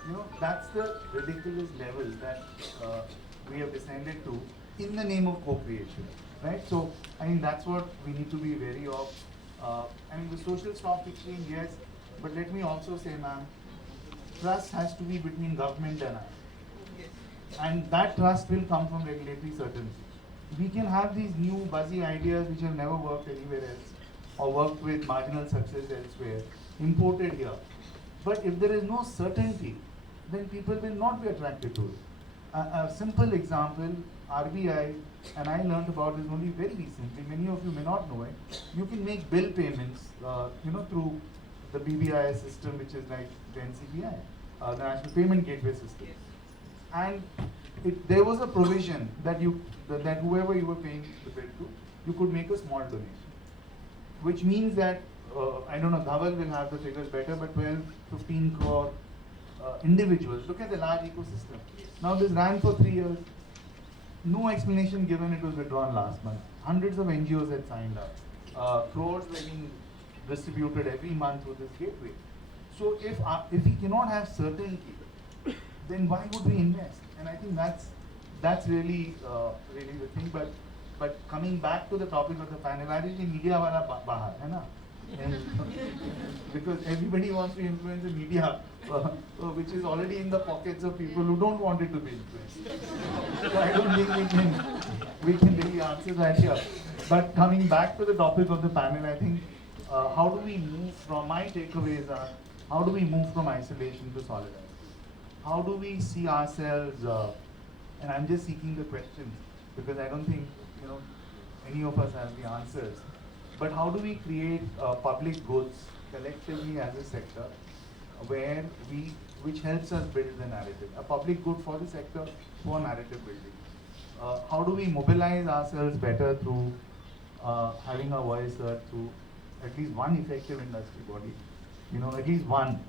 You know, that's the ridiculous level that we have descended to in the name of co-creation, right? So I think that's what we need to be wary of. I mean, the social stock exchange, yes, but let me also say, ma'am, trust has to be between government and us. And that trust will come from regulatory certainty. We can have these new buzzy ideas which have never worked anywhere else, or worked with marginal success elsewhere, imported here. But if there is no certainty, then people will not be attracted to it. A simple example, RBI, and I learned about this only very recently, many of you may not know it, you can make bill payments through the BBI system, which is like the NCBI, the National Payment Gateway System. And there was a provision that that whoever you were paying the bill to, you could make a small donation. Which means that, I don't know, Dhaval will have the figures better, but 12, 15 crore individuals. Look at the large ecosystem. Now this ran for 3 years. No explanation given, it was withdrawn last month. Hundreds of NGOs had signed up. Crores were being distributed every month through this gateway. So if we cannot have certainty, then why would we invest? And I think that's really the thing. But coming back to the topic of the panel, I think media wala bahar, hai na? Because everybody wants to influence the media, which is already in the pockets of people who don't want it to be influenced. So I don't think we can really answer that here. But coming back to the topic of the panel, I think how do we move from, my takeaways are, how do we move from isolation to solidarity? How do we see ourselves, and I'm just seeking the questions, because I don't think any of us have the answers. But how do we create public goods collectively as a sector, which helps us build the narrative, a public good for the sector for narrative building? How do we mobilize ourselves better through having a voice heard through at least one effective industry body, at least one,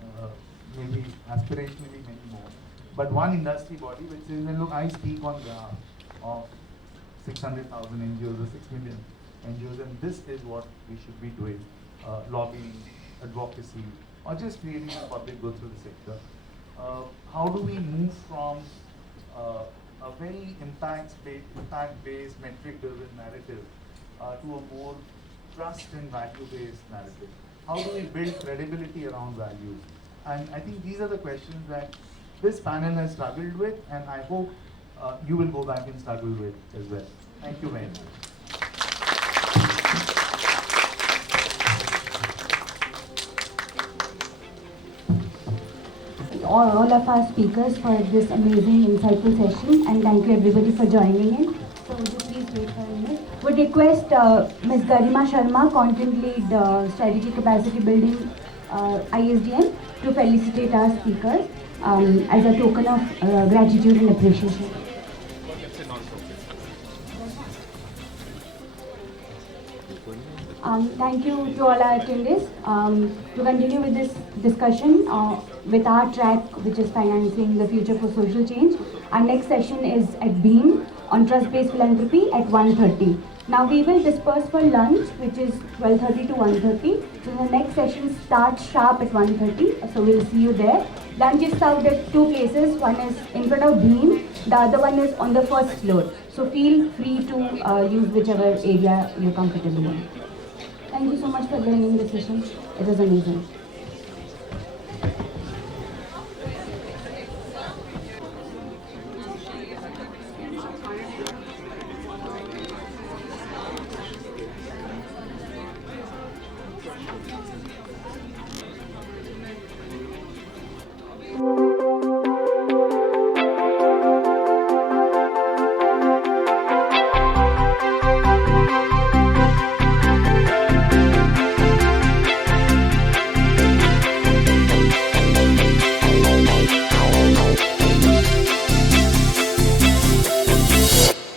maybe aspirationally many more, but one industry body which says, look, I speak on behalf of 600,000 NGOs or 6 million NGOs, and this is what we should be doing, lobbying, advocacy, or just creating a public good through the sector. How do we move from a very impact-based, metric-driven narrative to a more trust and value-based narrative? How do we build credibility around values? And I think these are the questions that this panel has struggled with, and I hope you will go back and struggle with as well. Thank you very much. All of our speakers for this amazing, insightful session, and thank you everybody for joining in. So would you please wait for a minute? Would request Ms. Garima Sharma, Content Lead, Strategy Capacity Building, ISDN, to felicitate our speakers as a token of gratitude and appreciation. Thank you to all our attendees. To continue with this discussion with our track, which is financing the future for social change, our next session is at Beam on trust-based philanthropy at 1:30. Now we will disperse for lunch, which is 12:30 to 1:30. So the next session starts sharp at 1:30. So we'll see you there. Lunch is served at two places. One is in front of Beam. The other one is on the first floor. So feel free to use whichever area you're comfortable in. Thank you so much for joining this session. It was amazing.